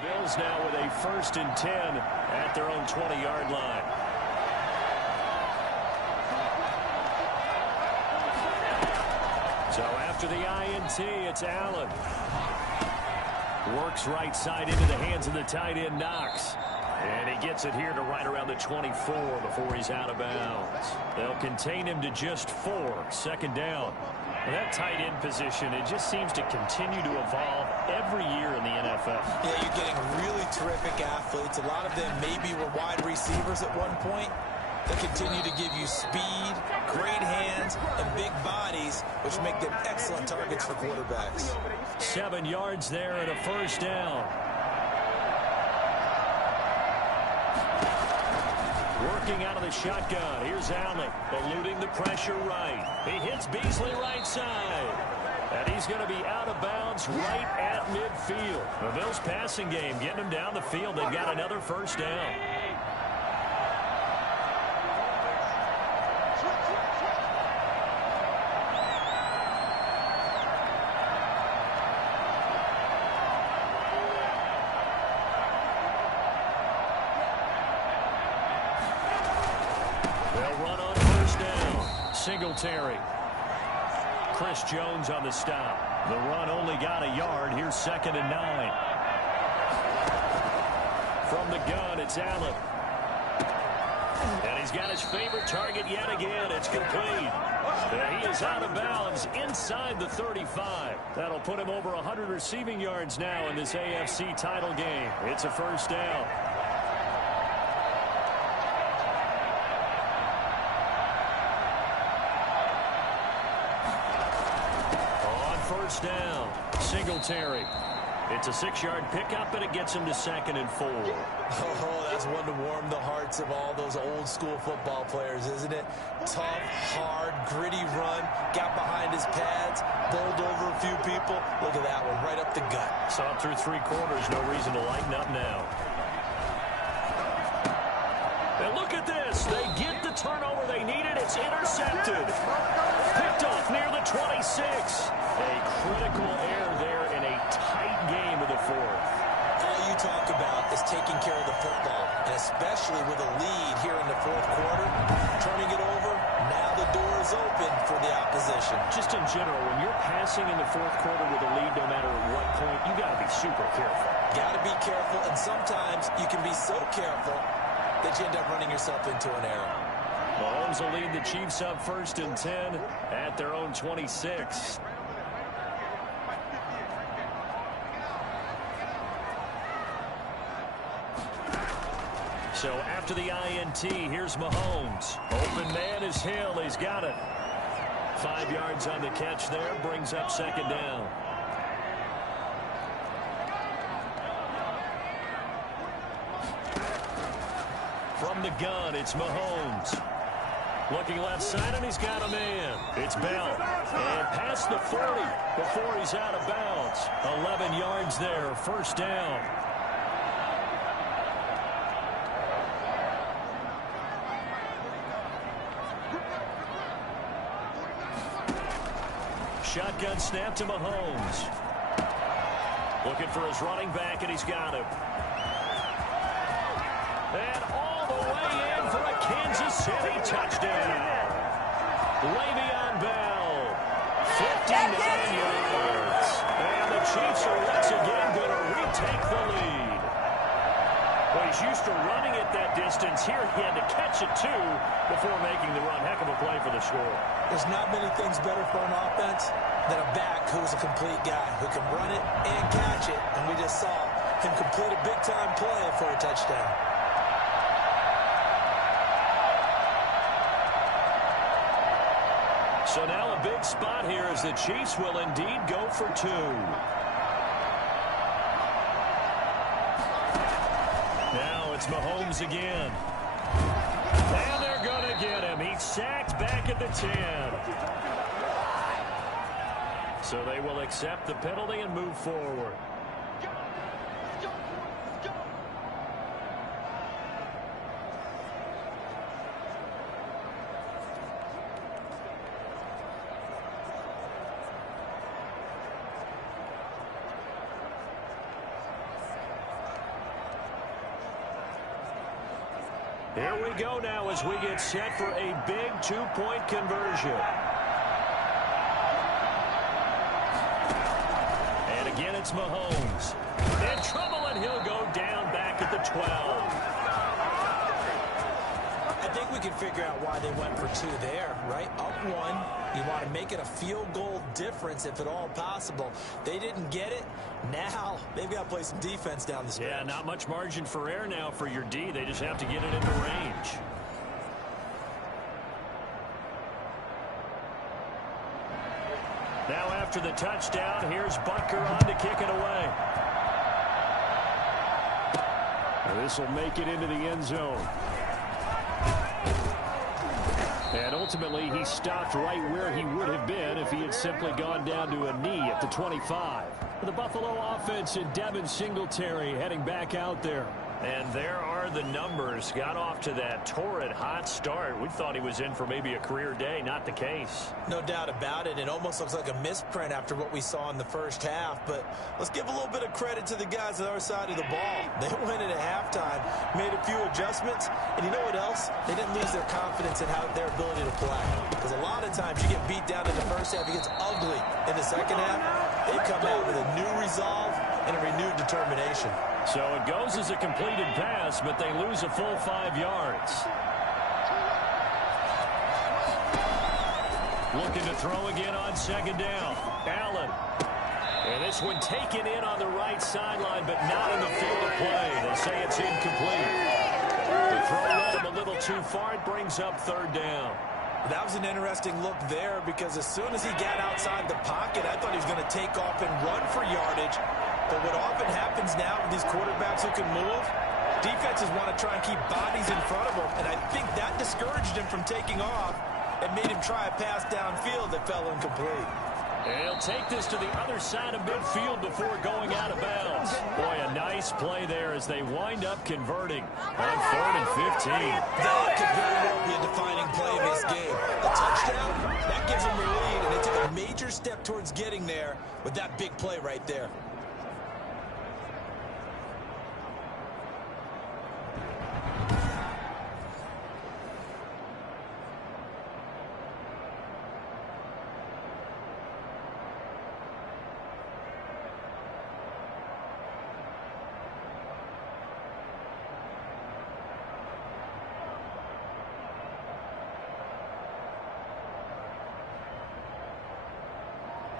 Bills now with a 1st and 10 at their own 20-yard line. So after the INT, it's Allen. Works right side into the hands of the tight end, Knox. And he gets it here to right around the 24 before he's out of bounds. They'll contain him to just 4. 2nd down. And that tight end position, it just seems to continue to evolve every year in the NFL. Yeah, you're getting really terrific athletes. A lot of them maybe were wide receivers at one point. They continue to give you speed, great hands, and big bodies, which make them excellent targets for quarterbacks. 7 yards there and a 1st down. Working out of the shotgun. Here's Allen, eluding the pressure right. He hits Beasley right side. And he's going to be out of bounds right at midfield. The Bills' passing game getting them down the field. They've got another first down. They'll run on first down. Singletary. Chris Jones on the stop. The run only got a yard. Here's 2nd and 9. From the gun, it's Allen. And he's got his favorite target yet again. It's complete. And he is out of bounds inside the 35. That'll put him over 100 receiving yards now in this AFC title game. It's a first down. First down, Singletary. It's a 6-yard pickup, and it gets him to 2nd and 4. Oh, that's one to warm the hearts of all those old-school football players, isn't it? Tough, hard, gritty run, got behind his pads, bowled over a few people. Look at that one, right up the gut. Saw it through 3 quarters, no reason to lighten up now. And look at this. They get the turnover they needed. It's intercepted. Picked off near the 26. A critical error there in a tight game of the 4th. All you talk about is taking care of the football, and especially with a lead here in the 4th quarter, turning it over, now the door is open for the opposition. Just in general, when you're passing in the 4th quarter with a lead, no matter what point, you got to be super careful. Got to be careful, and sometimes you can be so careful that you end up running yourself into an error. Mahomes will lead the Chiefs up 1st and 10 at their own 26. So after the INT, here's Mahomes. Open man is Hill. He's got it. 5 yards on the catch there. Brings up 2nd down. From the gun, it's Mahomes. Looking left side, and he's got a man. It's Bell. And past the 40 before he's out of bounds. 11 yards there. First down. Shotgun snap to Mahomes. Looking for his running back, and he's got him. And all the way in for a Kansas City touchdown. Le'Veon Bell, 59 yards. And the Chiefs are once again going to retake the lead. Well, he's used to running it that distance. Here he had to catch it, too, before making the run. Heck of a play for the score. There's not many things better for an offense than a back who's a complete guy who can run it and catch it. And we just saw him complete a big-time play for a touchdown. So now a big spot here as the Chiefs will indeed go for 2. Now it's Mahomes again. And they're going to get him. He's sacked back at the 10. So they will accept the penalty and move forward. Here we go now as we get set for a big 2-point conversion. And again, it's Mahomes. In trouble, and he'll go down back at the 12. I think we can figure out why they went for 2 there, right? Up 1, you want to make it a field goal difference if at all possible. They didn't get it. Now they've got to play some defense down the stretch. Yeah, not much margin for error now for your D. They just have to get it into range. Now after the touchdown, here's Butker on to kick it away. This will make it into the end zone. And ultimately, he stopped right where he would have been if he had simply gone down to a knee at the 25. The Buffalo offense and Devin Singletary heading back out there. And there are the numbers. Got off to that torrid hot start. We thought he was in for maybe a career day. Not the case. No doubt about it. It almost looks like a misprint after what we saw in the first half. But let's give a little bit of credit to the guys on our side of the ball. They went in at halftime, made a few adjustments, and you know what else? They didn't lose their confidence in their ability to play. Because a lot of times you get beat down in the first half, it gets ugly in the second half. They come out with a new resolve and a renewed determination. So it goes as a completed pass, but they lose a full 5 yards. Looking to throw again on second down. Allen. And this one taken in on the right sideline, but not in the field of play. They say it's incomplete. The throw led him a little too far. It brings up third down. That was an interesting look there because as soon as he got outside the pocket, I thought he was going to take off and run for yardage. But what often happens now with these quarterbacks who can move, defenses want to try and keep bodies in front of them, and I think that discouraged him from taking off and made him try a pass downfield that fell incomplete. And he'll take this to the other side of midfield before going out of bounds. Boy, a nice play there as they wind up converting on 3rd and 15. That could very well be a defining play of this game. The touchdown, that gives them the lead, and they took a major step towards getting there with that big play right there.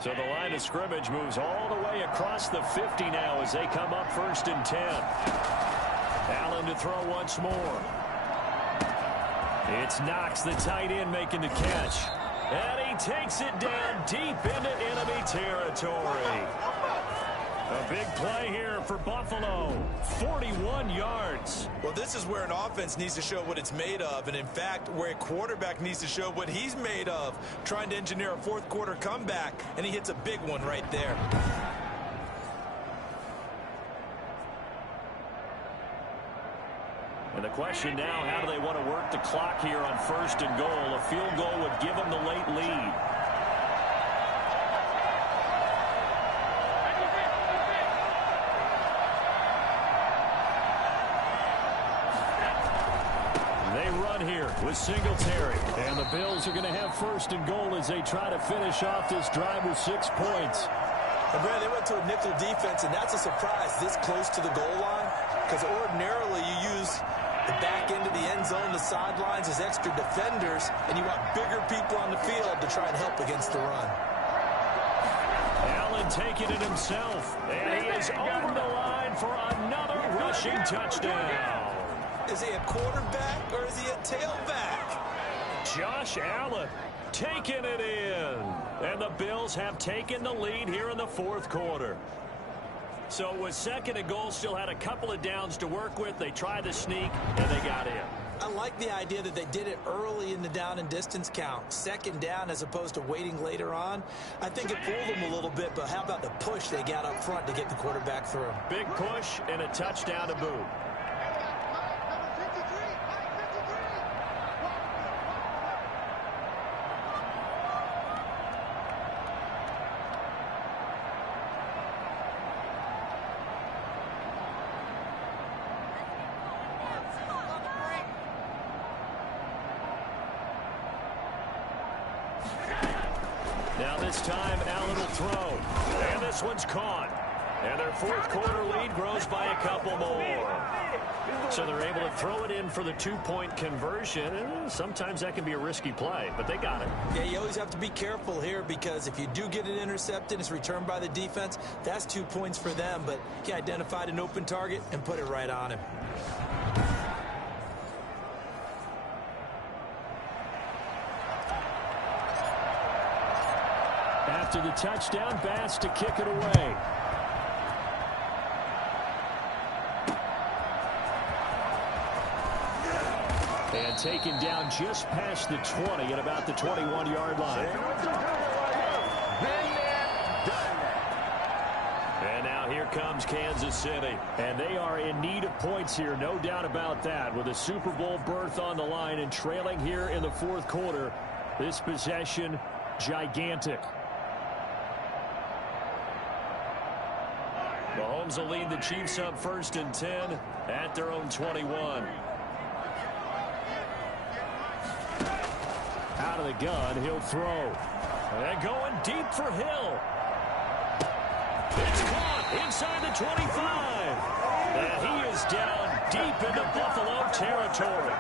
So the line of scrimmage moves all the way across the 50 now as they come up 1st and 10. Allen to throw once more. It's Knox, the tight end, making the catch. And he takes it down deep into enemy territory. A big play here for Buffalo. 41 yards. Well, this is where an offense needs to show what it's made of. And, in fact, where a quarterback needs to show what he's made of. Trying to engineer a fourth-quarter comeback, and he hits a big one right there. And the question now, how do they want to work the clock here on 1st and goal? A field goal would give them the late lead. Here with Singletary. And the Bills are going to have 1st and goal as they try to finish off this drive with 6 points. And Brad, they went to a nickel defense, and that's a surprise this close to the goal line because ordinarily you use the back end of the end zone, the sidelines as extra defenders, and you want bigger people on the field to try and help against the run. Allen taking it himself, and he is over the line for another rushing touchdown. Is he a quarterback or is he a tailback? Josh Allen taking it in. And the Bills have taken the lead here in the 4th quarter. So it was 2nd and goal, still had a couple of downs to work with. They tried the sneak, and they got in. I like the idea that they did it early in the down and distance count. 2nd down as opposed to waiting later on. I think it fooled them a little bit, but how about the push they got up front to get the quarterback through? Big push and a touchdown to boot. Now this time, Allen will throw. And this one's caught. And their 4th quarter lead grows by a couple more. So they're able to throw it in for the 2-point conversion. And sometimes that can be a risky play, but they got it. Yeah, you always have to be careful here because if you do get it intercepted, it's returned by the defense. That's 2 points for them, but he identified an open target and put it right on him. After the touchdown, Bass to kick it away. And taken down just past the 20 at about the 21-yard line. And now here comes Kansas City. And they are in need of points here, no doubt about that. With a Super Bowl berth on the line and trailing here in the fourth quarter. This possession, gigantic. Mahomes will lead the Chiefs up 1st and 10 at their own 21. Out of the gun, he'll throw. And going deep for Hill. It's caught inside the 25. And he is down deep into Buffalo territory.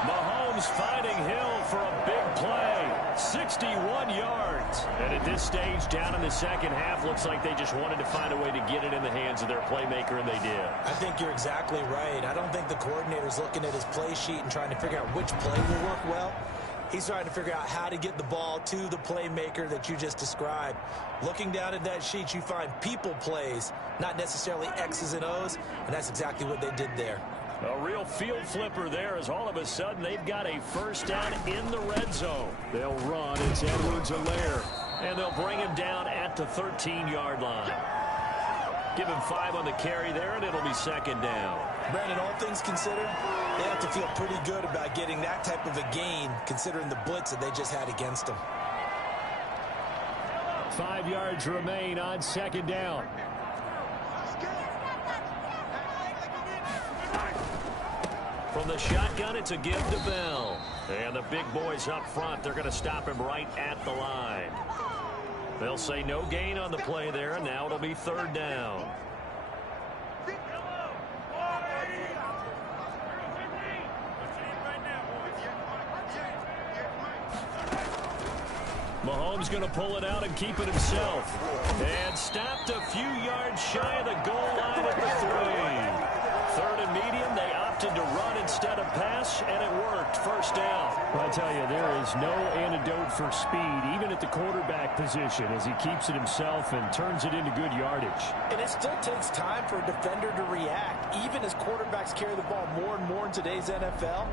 Mahomes finding Hill for a big play. 61 yards. And at this stage, down in the second half, looks like they just wanted to find a way to get it in the hands of their playmaker, and they did. I think you're exactly right. I don't think the coordinator's looking at his play sheet and trying to figure out which play will work well. He's trying to figure out how to get the ball to the playmaker that you just described. Looking down at that sheet, you find people plays, not necessarily X's and O's, and that's exactly what they did there. A real field flipper there as all of a sudden they've got a first down in the red zone. They'll run. It's Edwards-Helaire. And they'll bring him down at the 13-yard line. Give him 5 on the carry there, and it'll be second down. Brandon, all things considered, they have to feel pretty good about getting that type of a gain, considering the blitz that they just had against them. 5 yards remain on second down. From the shotgun, it's a give to Bell. And the big boys up front, they're going to stop him right at the line. They'll say no gain on the play there, and now it'll be third down. Mahomes going to pull it out and keep it himself. And stopped a few yards shy of the goal line at the 3. Third and medium, they opted to run instead of pass, and it worked. First down. Well, I tell you, there is no antidote for speed, even at the quarterback position, as he keeps it himself and turns it into good yardage. And it still takes time for a defender to react. Even as quarterbacks carry the ball more and more in today's NFL,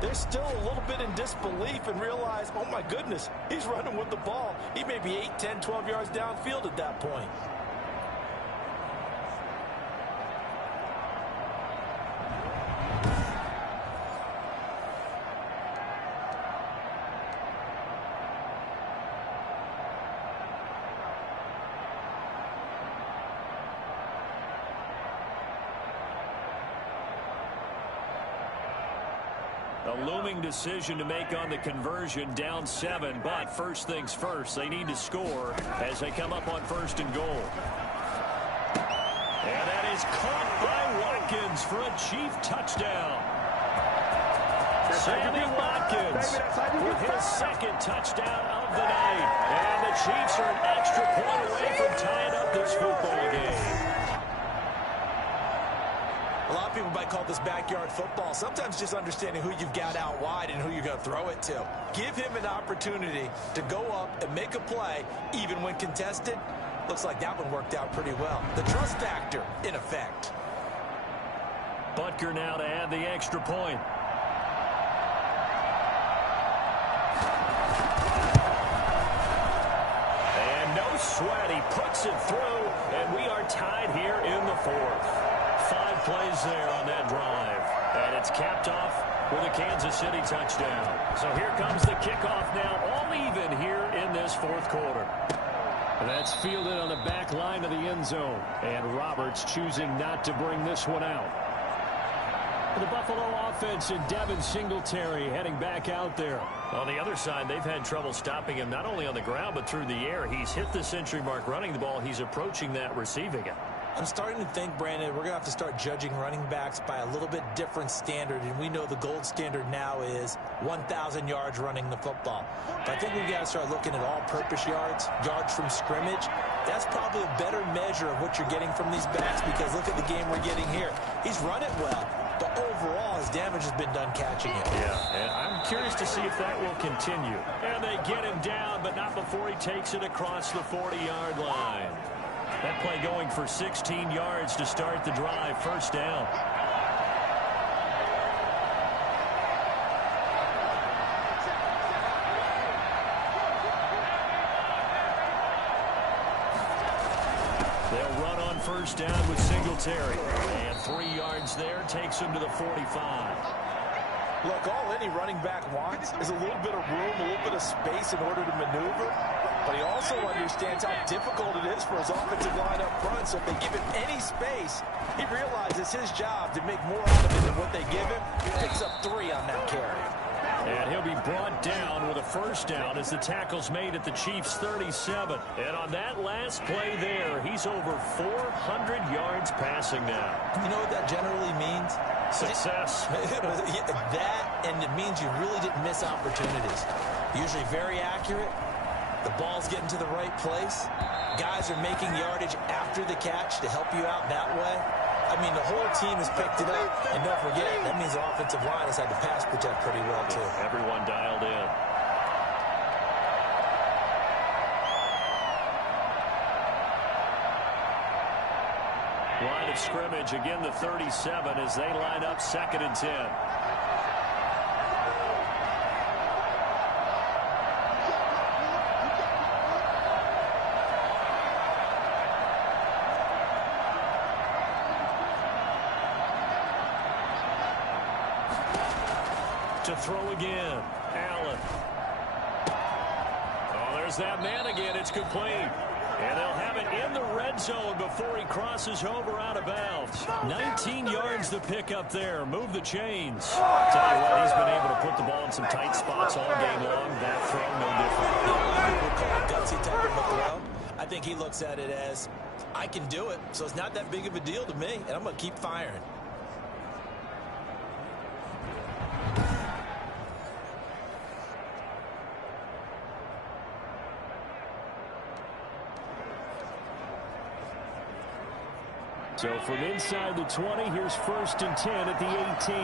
they're still a little bit in disbelief and realize, oh my goodness, he's running with the ball. He may be 8, 10, 12 yards downfield at that point. A looming decision to make on the conversion, down 7, but first things first, they need to score as they come up on 1st and goal. And that is caught by Watkins for a Chief touchdown. Sammy Watkins with his second touchdown of the night. And the Chiefs are an extra point away from tying up this football game. A lot of people might call this backyard football. Sometimes just understanding who you've got out wide and who you're going to throw it to. Give him an opportunity to go up and make a play, even when contested. Looks like that one worked out pretty well. The trust factor, in effect. Butker now to add the extra point. And no sweat. He puts it through, and we are tied here in the 4th. 5 plays there on that drive. And it's capped off with a Kansas City touchdown. So here comes the kickoff now, all even here in this 4th quarter. And that's fielded on the back line of the end zone. And Roberts choosing not to bring this one out. The Buffalo offense and Devin Singletary heading back out there. On the other side, they've had trouble stopping him not only on the ground but through the air. He's hit the century mark running the ball. He's approaching that receiving it. I'm starting to think, Brandon, we're going to have to start judging running backs by a little bit different standard. And we know the gold standard now is 1,000 yards running the football. But I think we've got to start looking at all-purpose yards, yards from scrimmage. That's probably a better measure of what you're getting from these backs, because look at the game we're getting here. He's run it well, but overall his damage has been done catching it. Yeah, and I'm curious to see if that will continue. And they get him down, but not before he takes it across the 40-yard line. That play going for 16 yards to start the drive. First down. first down with Singletary. And 3 yards there takes him to the 45. Look, all any running back wants is a little bit of room, a little bit of space in order to maneuver. But he also understands how difficult it is for his offensive line up front. So if they give him any space, he realizes his job to make more out of it than what they give him. He picks up 3 on that carry. And he'll be brought down with a first down as the tackle's made at the Chiefs' 37. And on that last play there, he's over 400 yards passing now. You know what that generally means? Success. That, and it means you really didn't miss opportunities. Usually very accurate. The ball's getting to the right place. Guys are making yardage after the catch to help you out that way. I mean, the whole team has picked it up. And don't forget, that means the offensive line has had to pass protect pretty well, too. Everyone dialed in. Line of scrimmage, again the 37 as they line up 2nd and 10. To throw again, Allen. Oh, there's that man again. It's complete. And they'll have it in the red zone before he crosses over out of bounds. 19 yards to pick up there. Move the chains. Tell you what, he's been able to put the ball in some tight spots all game long. That throw, no different. We'll call it gutsy type of a throw. I think he looks at it as, I can do it, so it's not that big of a deal to me, and I'm going to keep firing. So from inside the 20, here's 1st and 10 at the 18.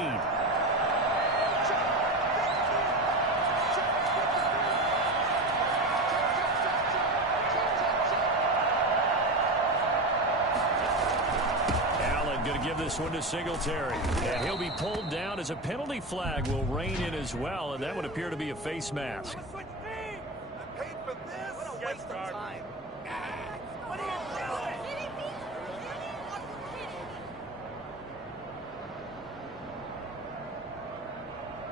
Allen going to give this one to Singletary. And he'll be pulled down as a penalty flag will rein in as well. And that would appear to be a face mask.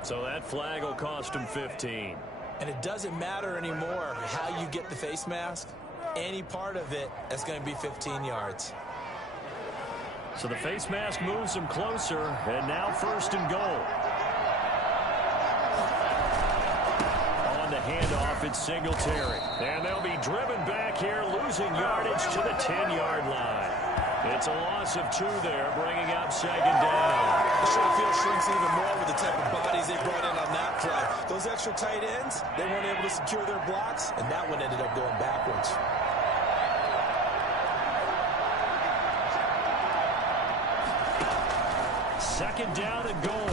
So that flag will cost him 15. And it doesn't matter anymore how you get the face mask. Any part of it, that's going to be 15 yards. So the face mask moves him closer, and now 1st and goal. On the handoff, it's Singletary. And they'll be driven back here, losing yardage to the 10-yard line. It's a loss of 2 there, bringing up 2nd down. The short field shrinks even more with the type of bodies they brought in on that play. Those extra tight ends, they weren't able to secure their blocks, and that one ended up going backwards. Second down and goal.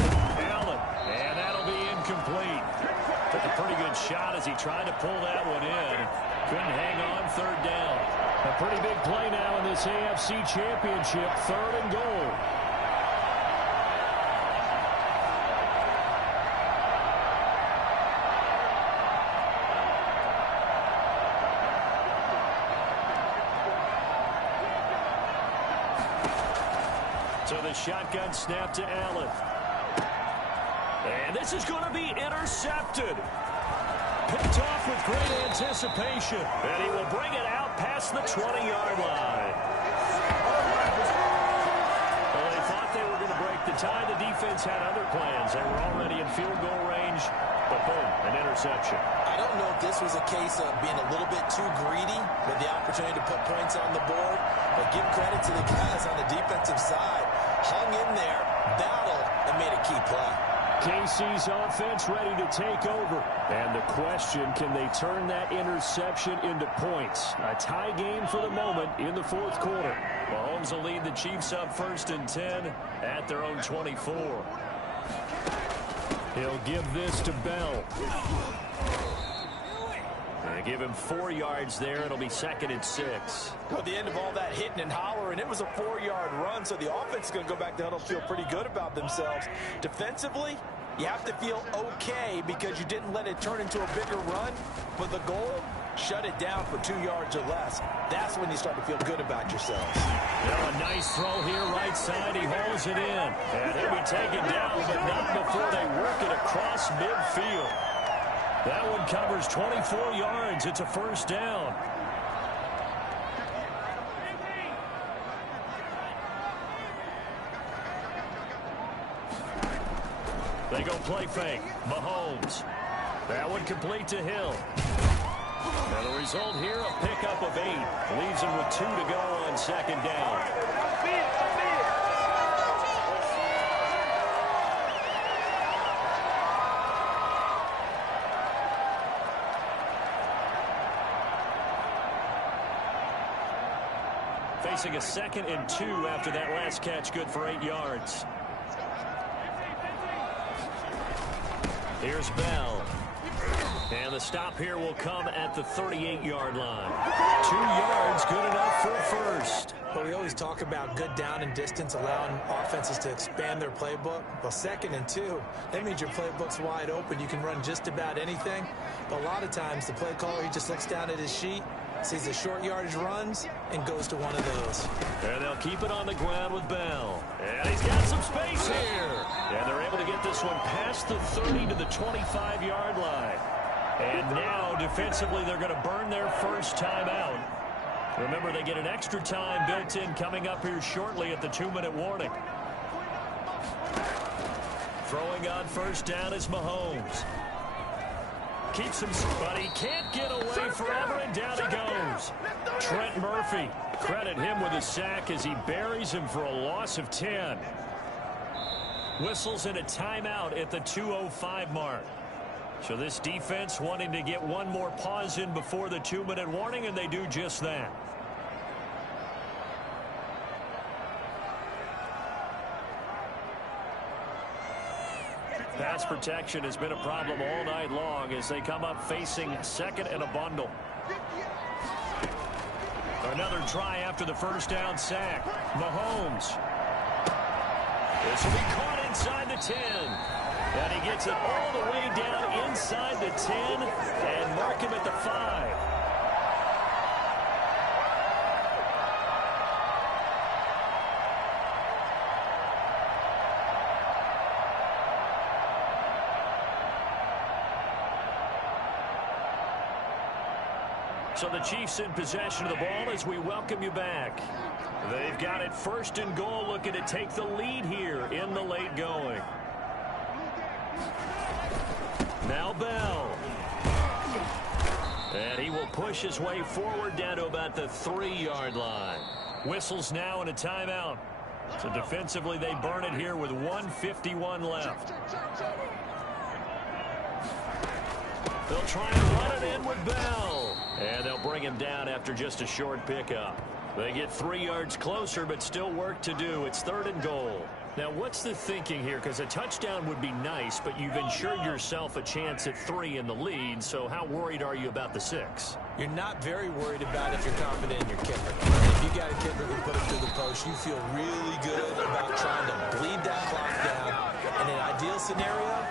Allen, and that'll be incomplete. Took a pretty good shot as he tried to pull that one in. Couldn't hang on, 3rd down. A pretty big play now in this AFC Championship, 3rd and goal. So the shotgun snap to Allen. And this is going to be intercepted. Picked off with great anticipation. And he will bring it out past the 20-yard line. Well, they thought they were going to break the tie. The defense had other plans. They were already in field goal range. But boom, an interception. I don't know if this was a case of being a little bit too greedy with the opportunity to put points on the board. But give credit to the guys on the defensive side. Hung in there, battled, and made a key play. KC's offense ready to take over. And the question, can they turn that interception into points? A tie game for the moment in the 4th quarter. Mahomes will lead the Chiefs up 1st and 10 at their own 24. He'll give this to Bell. They give him 4 yards there. It'll be 2nd and 6. At the end of all that hitting and hollering, it was a 4-yard run, so the offense is going to go back to huddle, feel pretty good about themselves. Defensively, you have to feel okay because you didn't let it turn into a bigger run. But the goal, shut it down for 2 yards or less. That's when you start to feel good about yourselves. Now a nice throw here right side. He holds it in. And he'll be taken down, but not before they work it across midfield. That one covers 24 yards. It's a first down. They go play fake. Mahomes. That one complete to Hill. And the result here, a pickup of 8. Leaves him with 2 to go on second down. Facing a 2nd and 2 after that last catch, good for 8 yards. Here's Bell. And the stop here will come at the 38-yard line. 2 yards, good enough for a first. But we always talk about good down and distance, allowing offenses to expand their playbook. Well, 2nd and 2, that means your playbook's wide open. You can run just about anything. But a lot of times, the play caller, he just looks down at his sheet, sees the short yardage runs, and goes to one of those. And they'll keep it on the ground with Bell. And he's got some space here. And they're able to get this one past the 30 to the 25-yard line. And now, defensively, they're going to burn their first timeout. Remember, they get an extra time built in coming up here shortly at the 2-minute warning. Throwing on first down is Mahomes. Keeps him, but he can't get away forever, and down he goes. Trent Murphy, credit him with a sack as he buries him for a loss of 10. Whistles in a timeout at the 2:05 mark. So this defense wanting to get one more pause in before the 2-minute warning, and they do just that. Pass protection has been a problem all night long as they come up facing 2nd and a bundle. Another try after the first down sack. Mahomes. This will be caught inside the 10. And he gets it all the way down inside the 10 and mark him at the 5. So the Chiefs in possession of the ball as we welcome you back. They've got it 1st and goal, looking to take the lead here in the late going. Now Bell. And he will push his way forward down to about the 3-yard line. Whistles now in a timeout. So defensively they burn it here with 1:51 left. They'll try and run it in with Bell. And they'll bring him down after just a short pickup. They get 3 yards closer, but still work to do. It's 3rd and goal. Now, what's the thinking here? Because a touchdown would be nice, but you've ensured yourself a chance at 3 in the lead. So how worried are you about the 6? You're not very worried about if you're confident in your kicker. If you got a kicker who put it through the post, you feel really good about trying to bleed that clock down. In an ideal scenario,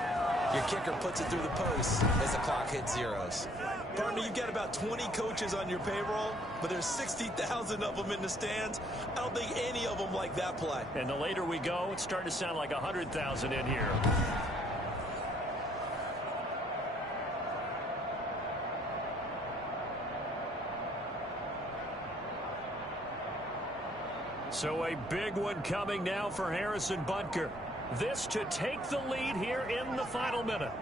your kicker puts it through the post as the clock hits zeros. Partner, you've got about 20 coaches on your payroll, but there's 60,000 of them in the stands. I don't think any of them like that play. And the later we go, it's starting to sound like 100,000 in here. So a big one coming now for Harrison Butker. This to take the lead here in the final minute.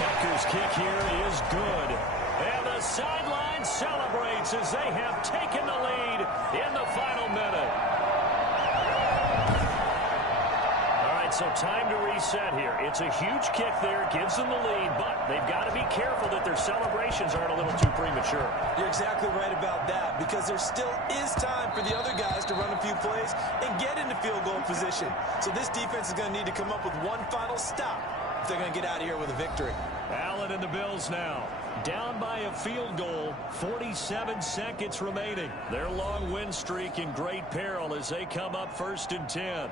Butker's kick here is good. And the sideline celebrates as they have taken the lead in the final minute. All right, so time to reset here. It's a huge kick there, gives them the lead, but they've got to be careful that their celebrations aren't a little too premature. You're exactly right about that, because there still is time for the other guys to run a few plays and get into field goal position. So this defense is going to need to come up with one final stop if they're going to get out of here with a victory. Allen and the Bills now down by a field goal, 47 seconds remaining. Their long win streak in great peril as they come up 1st and 10.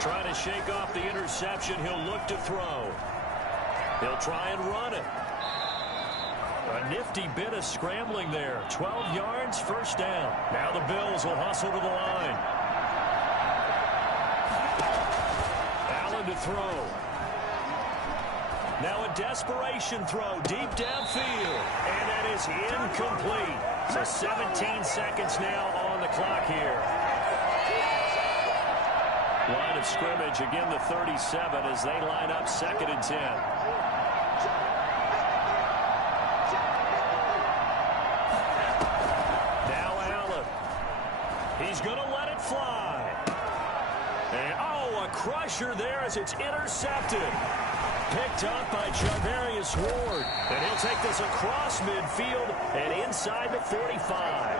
Trying to shake off the interception. He'll look to throw. He'll try and run it. A nifty bit of scrambling there. 12 yards, first down. Now the Bills will hustle to the line. Allen to throw. Now a desperation throw deep downfield. And that is incomplete. So 17 seconds now on the clock here. Line of scrimmage, again the 37 as they line up 2nd and 10. Now Allen. He's going to let it fly. And, oh, a crusher there as it's intercepted. Picked up by Charvarius Ward. And he'll take this across midfield and inside the 45.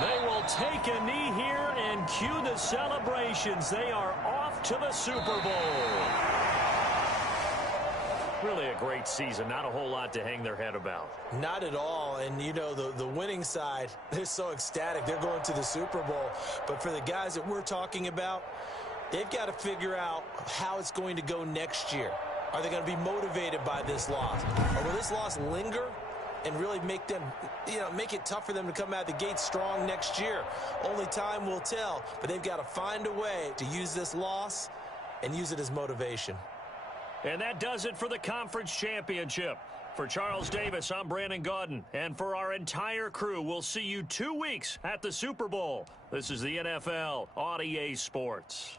They will take a knee here and cue the celebrations. They are off to the Super Bowl. Really a great season. Not a whole lot to hang their head about. Not at all. And, you know, the winning side, they're so ecstatic. They're going to the Super Bowl. But for the guys that we're talking about, they've got to figure out how it's going to go next year. Are they going to be motivated by this loss? Or will this loss linger and really make them, make it tough for them to come out the gate strong next year? Only time will tell, but they've got to find a way to use this loss and use it as motivation. And that does it for the conference championship. For Charles Davis, I'm Brandon Gaudin. And for our entire crew, we'll see you 2 weeks at the Super Bowl. This is the NFL on EA Sports.